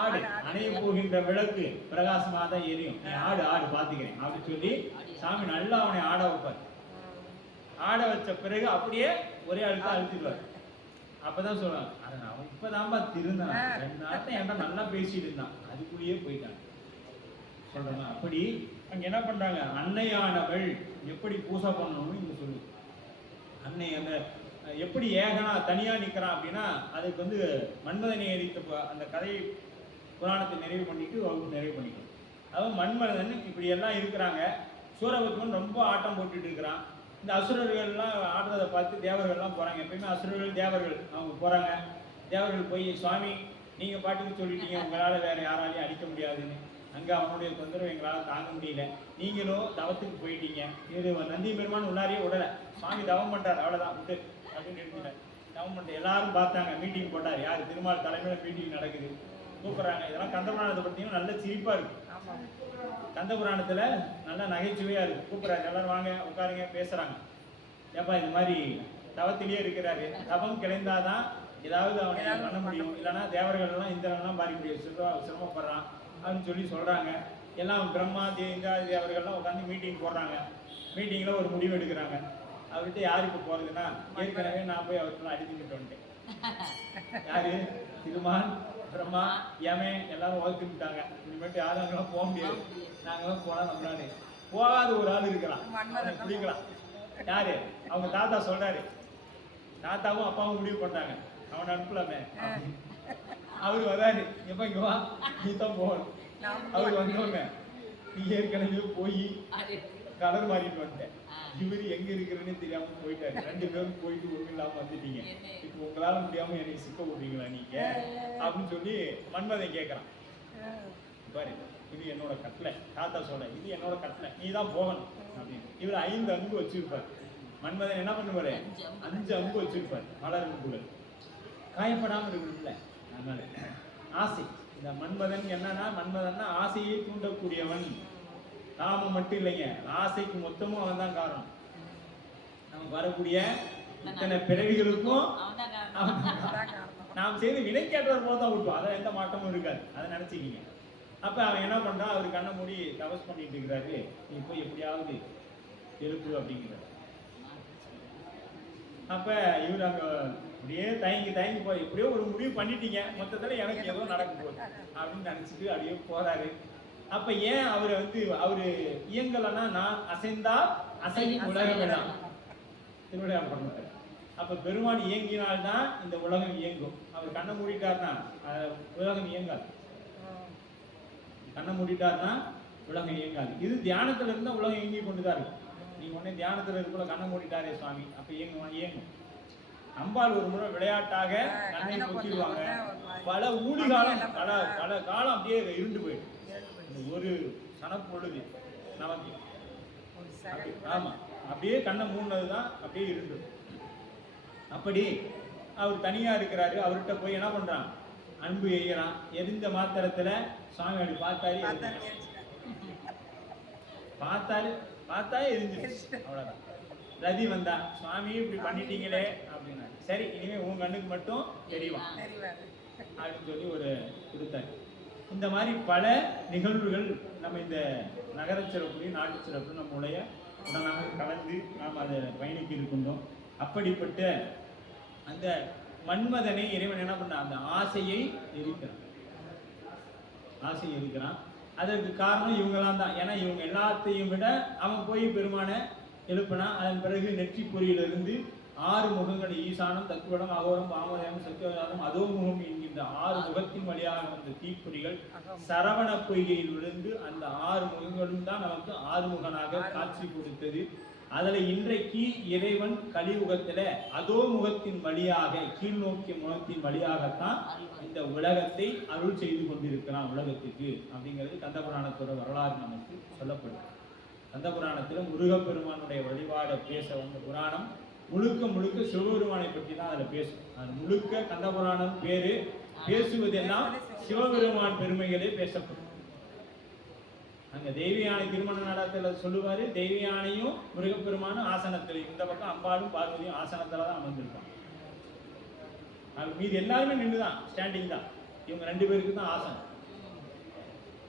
ஆடு அணைய போகின்ற விளக்கு பிரகாசமா தான் எரியும், நீ ஆடு பாத்துக்கிறேன் அப்படின்னு சொல்லி சாமி நல்லா அவனை ஆட வைப்பார். ஆட வச்ச பிறகு அப்படியே ஒரே அழுத்திடுவார். அப்பதான் சொல்லுவாங்க, அவன் இப்பதான்பா திருந்தான், 2 நாட்டம் என்கிட்ட நல்லா பேசிட்டு இருந்தான், அதுக்குள்ளேயே போயிட்டான் சொல்றாங்க. அப்படி அங்க என்ன பண்றாங்க, அன்னையானவள் எப்படி பூசை பண்ணணும்னு இங்க சொல்லு. அன்னை அந்த எப்படி ஏகனா தனியா நிற்கிறான் அப்படின்னா அதுக்கு வந்து மன்மதனை எரித்த அந்த கதை புராணத்தை நிறைவு பண்ணிட்டு வகுப்பு நிறைவு பண்ணிக்கணும். அதாவது மன்மதன் இப்படி எல்லாம் இருக்கிறாங்க. சூரபத்மன் ரொம்ப ஆட்டம் போட்டுட்டு இருக்கிறான். இந்த அசுரர்கள்லாம் ஆடுறதை பார்த்து தேவர்கள்லாம் போகிறாங்க. எப்பயுமே அசுரர்கள் தேவர்கள் அவங்க போகிறாங்க. தேவர்கள் போய் சுவாமி நீங்கள் பாட்டுக்கு சொல்லிட்டீங்க உங்களால் வேறு யாராலையும் அடிக்க முடியாதுன்னு. அங்கே அவனுடைய தொந்தரவு எங்களால் தாங்க முடியல. நீங்களும் தவத்துக்கு போயிட்டீங்க. இது நந்தி பெருமான் உள்ளாரியே விடலை. சுவாமி தவம் பண்ணுறாரு அவ்வளோதான் விட்டு அப்படின்னு எடுத்துட்டேன். தவம் பண்ணிட்டு எல்லாரும் பார்த்தாங்க. மீட்டிங் போட்டார். யார் திருமால் தலைமையில் மீட்டிங் நடக்குது. கூப்பிட்றாங்க. இதெல்லாம் கந்தபுராணத்தை பார்த்தீங்கன்னா நல்ல சிரிப்பாக இருக்கும். கந்தபுராணத்தில் நல்லா நகைச்சுவையாக இருக்குது. கூப்பிட்றாரு. எல்லாரும் வாங்க உட்காருங்க பேசுகிறாங்க. ஏப்பா இந்த மாதிரி தவத்திலேயே இருக்கிறாரு. தவம் கிளைந்தாதான் ஏதாவது அவனை பண்ண முடியும். இல்லைன்னா தேவர்கள்லாம் இந்திரன்லாம் பாதிக்க முடியும். சிரமப்படுறான் அப்படின்னு சொல்லி சொல்கிறாங்க. எல்லாம் பிரம்மா இந்திராதி தேவர்கள்லாம் உட்காந்து மீட்டிங் போடுறாங்க. மீட்டிங்கில் ஒரு முடிவு எடுக்கிறாங்க. அவர்கிட்ட யாருக்கு போகிறதுன்னா ஏற்கனவே நான் போய் அவர்கிட்ட அடிச்சுக்கிட்டு வந்துட்டேன். யாரு? திருமான், பிரம்மா, யமே எல்லாரும் ஒதுக்கிட்டாங்க. இனிமேட்டு யாரும் அங்கெல்லாம் போக முடியாது. நாங்களாம் போனால் நம்மளாலே போகாத ஒரு ஆள் இருக்கிறான். பிடிக்கலாம். யாரு? அவங்க தாத்தா சொல்றாரு. தாத்தாவும் அப்பாவும் முடிவு பண்ணாங்க அவனை அனுப்பலாமே. அவரு வராரு. எப்ப இங்க வா, நீ தான் போகணும். அவரு வந்தவங்க நீ ஏற்கனவே போய் கலர் மாறிட்டு வந்துட்டேன். இவரு எங்க இருக்கிறேன்னு தெரியாம போயிட்டாரு. 2 பேரும் போயிட்டு ஒண்ணு இல்லாம வந்துட்டீங்க. இப்போ உங்களால முடியாம என்னை சிக்க விடுறீங்களா நீங்க அப்படின்னு சொல்லி மன்மதன் கேட்கறான். பாரு இது என்னோட கட்டளை. தாத்தா சொல்ல இது என்னோட கட்டளை, நீ தான் போகணும் அப்படின்னு. இவர் 5 அம்பு வச்சிருப்பார். மன்மதன் என்ன பண்ணுவாரு? 5 அம்பு வச்சிருப்பார். மலர் அம்புகள் காயப்படாமல் இருக்குல்ல. அதனால ஆசை. இந்த மன்மதன் என்னன்னா, மன்மதன்னா ஆசையை தூண்டக்கூடியவன். காமம் மட்டும் இல்லைங்க, ஆசைக்கு மொத்தமும் அவன் தான் காரணம். நமக்கு வரக்கூடிய இத்தனை பிறவிகளுக்கும் நாம் செய்து வினைக்கேற்றவர் போல தான் விட்டுவோம். அதில் எந்த மாற்றமும் இருக்காது. அதை நினைச்சுக்கிங்க. அப்ப அவன் என்ன பண்றான்? அவர் கண்ணை மூடி தபஸ் பண்ணிட்டு இருக்கிறாரு. நீ போய் எப்படியாவது எழுப்பு அப்படிங்கிறார். அப்ப இவர் அங்க அப்படியே தயங்கி போய் எப்படியோ ஒரு முடிவு பண்ணிட்டீங்க, மொத்தத்துல எனக்கு ஏதோ நடக்க போகுது அப்படின்னு நினைச்சிட்டு அப்படியே போறாரு. அப்ப ஏன் அவரை வந்து அவரு இயங்கலன்னா, நான் அசைந்தா அசையும் உலகம் வேண்டாம் திருவிழா பண்ணுறாரு. அப்ப பெருமான் இயங்கினால்தான் இந்த உலகம் இயங்கும். அவர் கண்ணை மூடிட்டார்னா உலகம் இயங்காது. கண்ணை மூடிட்டார்னா உலகம் இயங்காது. இது தியானத்துல இருந்தா உலகம் இயங்கி கொண்டுதான் இருக்கும். நீங்க உடனே தியானத்துல இருக்குள்ள கண்ணை மூடிட்டாரே சுவாமி, அப்ப இயங்கும். அம்பாள் ஒரு முறை விளையாட்டாக கண்ணை கொத்திடுவாங்க. பல ஊழிகாலம் பல காலம் அப்படியே இருண்டு போயிடும். ஒரு சனப்பொழுது நமக்கு ஆமா அப்படியே கண்ணை மூடினதுதான் அப்படியே இருண்டு. அப்படி அவர் தனியா இருக்கிறாரு. அவர்கிட்ட போய் என்ன பண்றான்? அன்பு எய்யறான். எரிந்த மாத்திரத்துல சுவாமி அப்படி பார்த்தாலே எரிஞ்சிருச்சு. அவ்வளவுதான். ரதி வந்தா, சுவாமி இப்படி பண்ணிட்டீங்களே அப்படின்னா, சரி இனிமே உங்க கண்ணுக்கு மட்டும் தெரியும் அப்படின்னு சொல்லி ஒரு கொடுத்தாரு. இந்த மாதிரி பல நிகழ்வுகள் நம்ம இந்த நகர சிறப்புலையும் நாட்டு சிறப்பு நம்முடைய உடனாக கலந்து நாம் அதை பயணிக்க இருக்கின்றோம். அப்படிப்பட்ட அந்த மன்மதனை இறைவன் என்ன பண்ண? அந்த ஆசையை எரிக்கிறான். அதற்கு காரணம் இவங்கெல்லாம் தான். ஏன்னா இவங்க எல்லாத்தையும் விட அவன் போய் பெருமான எழுப்பினா. அதன் பிறகு நெற்றி பொறியிலிருந்து 6 முகங்கள் ஈசானம், தத்துவடம், அகோரம், பாமதேவம், சத்தியவாதம், அதோமுகம் என்கின்ற 6 முகத்தின் வழியாக வந்த தீப்பொறிகள் சரவண பொய்கையில் விழுந்து அந்த 6 முகங்களும் தான் நமக்கு 6 முகனாக காட்சி கொடுத்தது. அதுல இன்றைக்கு இறைவன் கலியுகத்துல அதோ முகத்தின் வழியாக, கீழ்நோக்கிய முகத்தின் வழியாகத்தான் இந்த உலகத்தை அருள் செய்து கொண்டிருக்கிறான் உலகத்துக்கு அப்படிங்கிறது கந்தபுராணத்தோட வரலாறு நமக்கு சொல்லப்படும். கந்தபுராணத்துல முருகப்பெருமானுடைய வழிபாடை பேச வந்த புராணம் முழுக்க சிவபெருமானை பற்றி தான் அதில் பேசும். அது முழுக்க கந்தபுராணம் பேரு. பேசுவதெல்லாம் சிவபெருமான் பெருமைகளே பேசப்படும். அங்க தெய்வயானை திருமண நடத்துல சொல்லுவாரு. தெய்வயானையும் முருகப்பெருமானும் ஆசனத்துல, இந்த பக்கம் அம்பாலும் பார்வதியும் ஆசனத்துல தான் அமர்ந்திருக்காங்க. மீது எல்லாருமே நின்றுதான், ஸ்டாண்டிங் தான். இவங்க 2 பேருக்கு தான் ஆசனம்.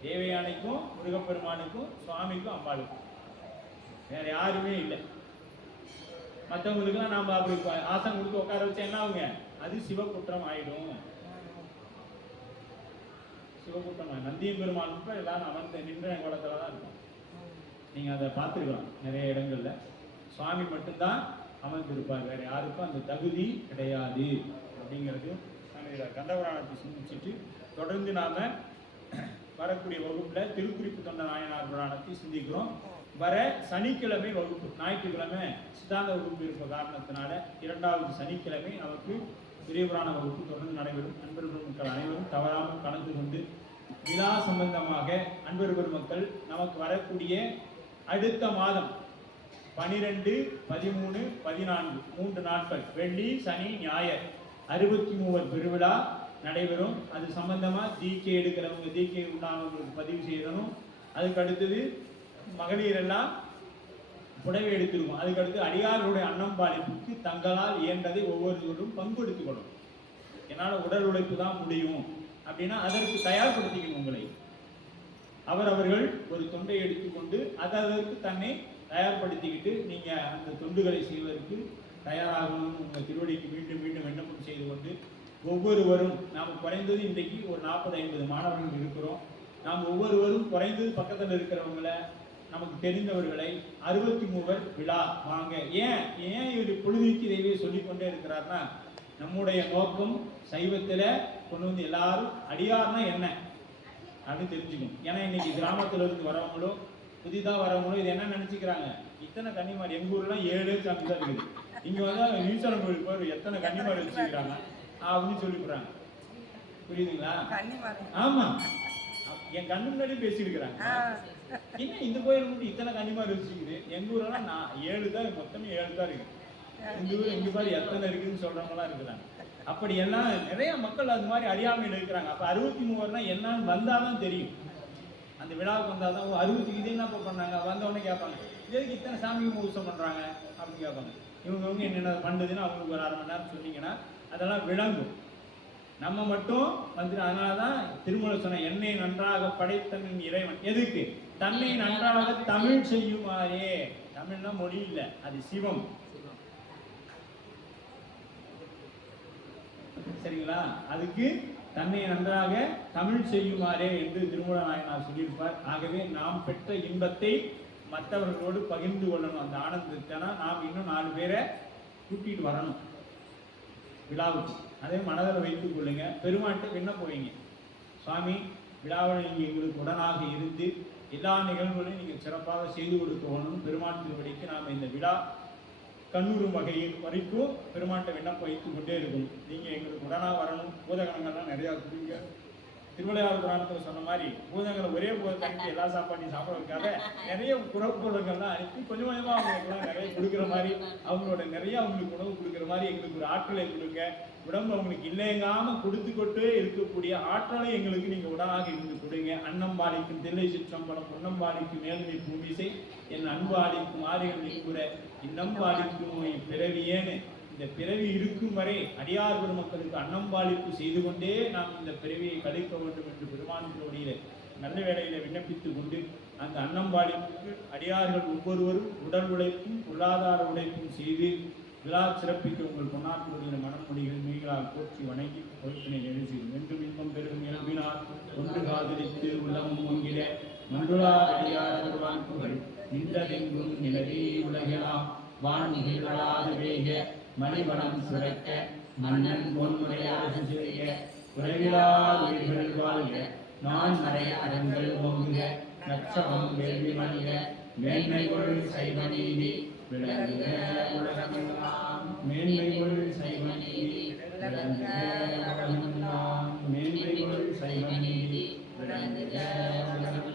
தேவயானைக்கும் முருகப்பெருமானுக்கும் சுவாமிக்கும் அம்பாளுக்கும் வேற யாருமே இல்லை. மற்றவங்களுக்குலாம் நாம அப்படி ஆசனம் கொடுத்து உட்கார வச்சா என்ன ஆகுங்க? அது சிவகுற்றம் ஆயிடும். சிவகுற்றம். நந்தியம் பெருமாள் கூட எல்லாரும் அமர்ந்த நின்ற கோலத்துல தான் இருக்கும். நீங்க அதை பார்த்துருக்கலாம் நிறைய இடங்கள்ல. சுவாமி மட்டும்தான் அமர்ந்திருப்பார். வேற யாருக்கும் அந்த தகுதி கிடையாது அப்படிங்கிறது கந்தபுராணத்தை சிந்திச்சுட்டு தொடர்ந்து நாம வரக்கூடிய வகுப்புல திருக்குறிப்பு தொண்ட நாயனார் புராணத்தை சிந்திக்கிறோம். வர சனிக்கிழமை வகுப்பு, ஞாயிற்றுக்கிழமை சித்தாந்த வகுப்பு இருக்க காரணத்தினால 2வது சனிக்கிழமை நமக்கு பெரிய புராண வகுப்பு தொடர்ந்து நடைபெறும். அன்பர் பெருமக்கள் அனைவரும் தவறாமல் கலந்து கொண்டு விழா சம்பந்தமாக அன்பர் பெருமக்கள் நமக்கு வரக்கூடிய அடுத்த மாதம் 12, 13, 14 3 நாட்கள் வெள்ளி சனி ஞாயிறு 63 பெருவிழா நடைபெறும். அது சம்பந்தமா தீக்கை எடுக்கிறவங்க தீக்கை உண்டானவங்களுக்கு பதிவு செய்யணும். அதுக்கு அடுத்தது மகளிர் எல்லாம் புடவை எடுத்திருக்கும். அதுக்கடுத்து அடியார்களுடைய அன்னம்பாளிப்புக்கு தங்களால் இயன்றதை ஒவ்வொருவரும் பங்கெடுத்துக்கணும். என்னால் உடல் உழைப்பு தான் முடியும் அப்படின்னா அதற்கு தயார்படுத்திக்கணும் உங்களை. அவர்கள் ஒரு தொண்டை எடுத்துக்கொண்டு அதற்கு தன்னை தயார்படுத்திக்கிட்டு நீங்க அந்த தொண்டுகளை செய்வதற்கு தயாராகணும். உங்கள் திருவடிக்கு மீண்டும் மீண்டும் விண்ணப்பம் செய்து கொண்டு ஒவ்வொருவரும் நாம் குறைந்தது இன்றைக்கு ஒரு 40-50 மாணவர்கள் இருக்கிறோம். நாம் ஒவ்வொருவரும் குறைந்தது பக்கத்தில் இருக்கிறவங்களை நமக்கு தெரிந்தவர்களை 63 விழா வாங்க. ஏன் இவர் பொழுதுக்கு இதைவே சொல்லிக்கொண்டே இருக்கிறார்னா நம்முடைய நோக்கம் சைவத்தில் கொண்டு வந்து எல்லாரும் அடியார்னா என்ன அப்படின்னு தெரிஞ்சுக்கணும். ஏன்னா இன்னைக்கு கிராமத்துல இருந்து வரவங்களோ புதிதாக வரவங்களோ இது என்ன நினைச்சுக்கிறாங்க, இத்தனை கன்னிமாரி எங்க ஊர்லாம் 7 சாமி தான் இருக்குது, இங்க வந்து நியூசலம் கோயிலுக்கு போய் எத்தனை கன்னிமாரி வச்சுக்கிறாங்க அப்படின்னு சொல்லிவிடுறாங்க. புரியுதுங்களா? ஆமா, என் கண்ணு முன்னாடி பேசியிருக்கிறாங்க. என்ன இந்த கோயில் மட்டும் இத்தனை கன்னிமாரி வச்சுக்குது, எங்க ஊரெல்லாம் நான் 7 தான், மொத்தமே 7 தான் இருக்கு. இந்த ஊர் எங்க பாரு எத்தனை இருக்குதுன்னு சொல்றவங்களாம் இருக்கிறாங்க. அப்படி எல்லாம் நிறைய மக்கள் அது மாதிரி அறியாமையில் இருக்கிறாங்க. அப்ப 63 என்னன்னு வந்தாதான் தெரியும். அந்த விழாவுக்கு வந்தாதான் 60 இது என்ன பண்ணாங்க, வந்தவொடனே கேட்பாங்க எதுக்கு இத்தனை சாமி பூசம் பண்றாங்க அப்படின்னு கேட்பாங்க. இவங்க என்னென்ன பண்ணுதுன்னு அவங்களுக்கு ஒரு 1/2 மணி நேரம் சொன்னீங்கன்னா அதெல்லாம் விளங்கும். நம்ம மட்டும் வந்து அதனாலதான் திருமலை சொன்ன என்னை நன்றாக படைத்தனின் இறைவன் எதுக்கு, தன்னை நன்றாக தமிழ் செய்யுமாறே. தமிழ்னா மொழி இல்லை, அது சிவம். சரிங்களா? அதுக்கு தன்னை நன்றாக தமிழ் செய்யுமாறே என்று திருமூல நாயனார் சொல்லியிருப்பார். ஆகவே நாம் பெற்ற இன்பத்தை மற்றவர்களோடு பகிர்ந்து கொள்ளணும். அந்த ஆனந்தத்தைனா நாம் இன்னும் 4 பேரை கூட்டிட்டு வரணும் விழாவுக்கு. அதே மனதில் வைத்துக் கொள்ளுங்க. பெருமாட்டை விண்ணப்பம் வைங்க, சுவாமி விழாவில் நீங்கள் எங்களுக்கு உடனாக இருந்து எல்லா நிகழ்வுகளையும் நீங்கள் சிறப்பாக செய்து கொடுக்கணும். பெருமாட்டின்படிக்கு நாம் இந்த விழா கண்ணூரும் வகையில் வரைக்கும் பெருமாட்டை விண்ணப்பம் வைத்துக் கொண்டே இருக்கணும். நீங்கள் எங்களுக்கு உடனாக வரணும். பூதகணங்கள்லாம் நிறையா கொடுங்க. திருவிளையாடல் புராணத்தில் சொன்ன மாதிரி பூதங்களை ஒரே பூதத்தை எல்லா சாப்பாட்டையும் சாப்பிட வைக்காத நிறைய புறப்பூதங்கள்லாம் அனுப்பி கொஞ்சம் கொஞ்சமாக அவங்களுக்குலாம் நிறைய கொடுக்குற மாதிரி, அவங்களோட நிறைய அவங்களுக்கு உணவு கொடுக்குற மாதிரி எங்களுக்கு ஒரு ஆற்றலை கொடுங்க. உடம்பு அவங்களுக்கு இல்லைங்காம கொடுத்துக்கொண்டே இருக்கக்கூடிய ஆற்றலை எங்களுக்கு நீங்கள் உடனாக இருந்து கொடுங்க. அன்னம் பாலிக்கும் தில்லை சிற்றம்பலம், பொன்னம் பாலிக்கும் மேல்மை பூமிசை, என் அன்பு ஆலிக்கும் ஆறுகள் நிற்குற இன்னம் பாலிக்கும் பிறவியேன்னு இந்த பிறவி இருக்கும் வரை அடியார் பெருமக்களுக்கு அன்னம்பாளிப்பு செய்து கொண்டே நாம் இந்த பிறவியை கழிக்க வேண்டும் என்று பெருமானினுடைய நல்ல வேளையில விண்ணப்பித்துக் கொண்டு அந்த அன்னம்பாளிப்புக்கு அடியார்கள் ஒவ்வொருவரும் உடல் உழைப்பும் பொருளாதார உழைப்பும் செய்து விழா சிறப்பிக்க உங்கள் பொன்னாட்டுடைய மனமொழிகள் மீகளால் போற்றி வணங்கி பொறுப்பினை நிறைவு செய்யும். என்றும் இன்பம் பெரும் இயல்பினார் ஒன்று காதலித்து உள்ளமும் ஒங்கிட மன்றுளார் அடியார் வாழ்ப்புகள் நின்றதெங்கும் நிலவே உலகெல்லாம் வான் நிகழ்வராது வேக மணிமணம் சுரக்க மன்னன் பொன்முறையாக செய்ய உலகிலார் உயிர்கள் வாழ்க நான் மறைய அறங்கள் ஓங்குக நச்சவம் வேள்வி மணிக மேன்மைகள் சைவ நீதி விளங்குக உலகமெல்லாம். மேன்மைகள் சைவ நீதி விளங்குக உலகமெல்லாம். மேன்மைகள் சைவ நீதி விளங்குக உலகமெல்லாம்.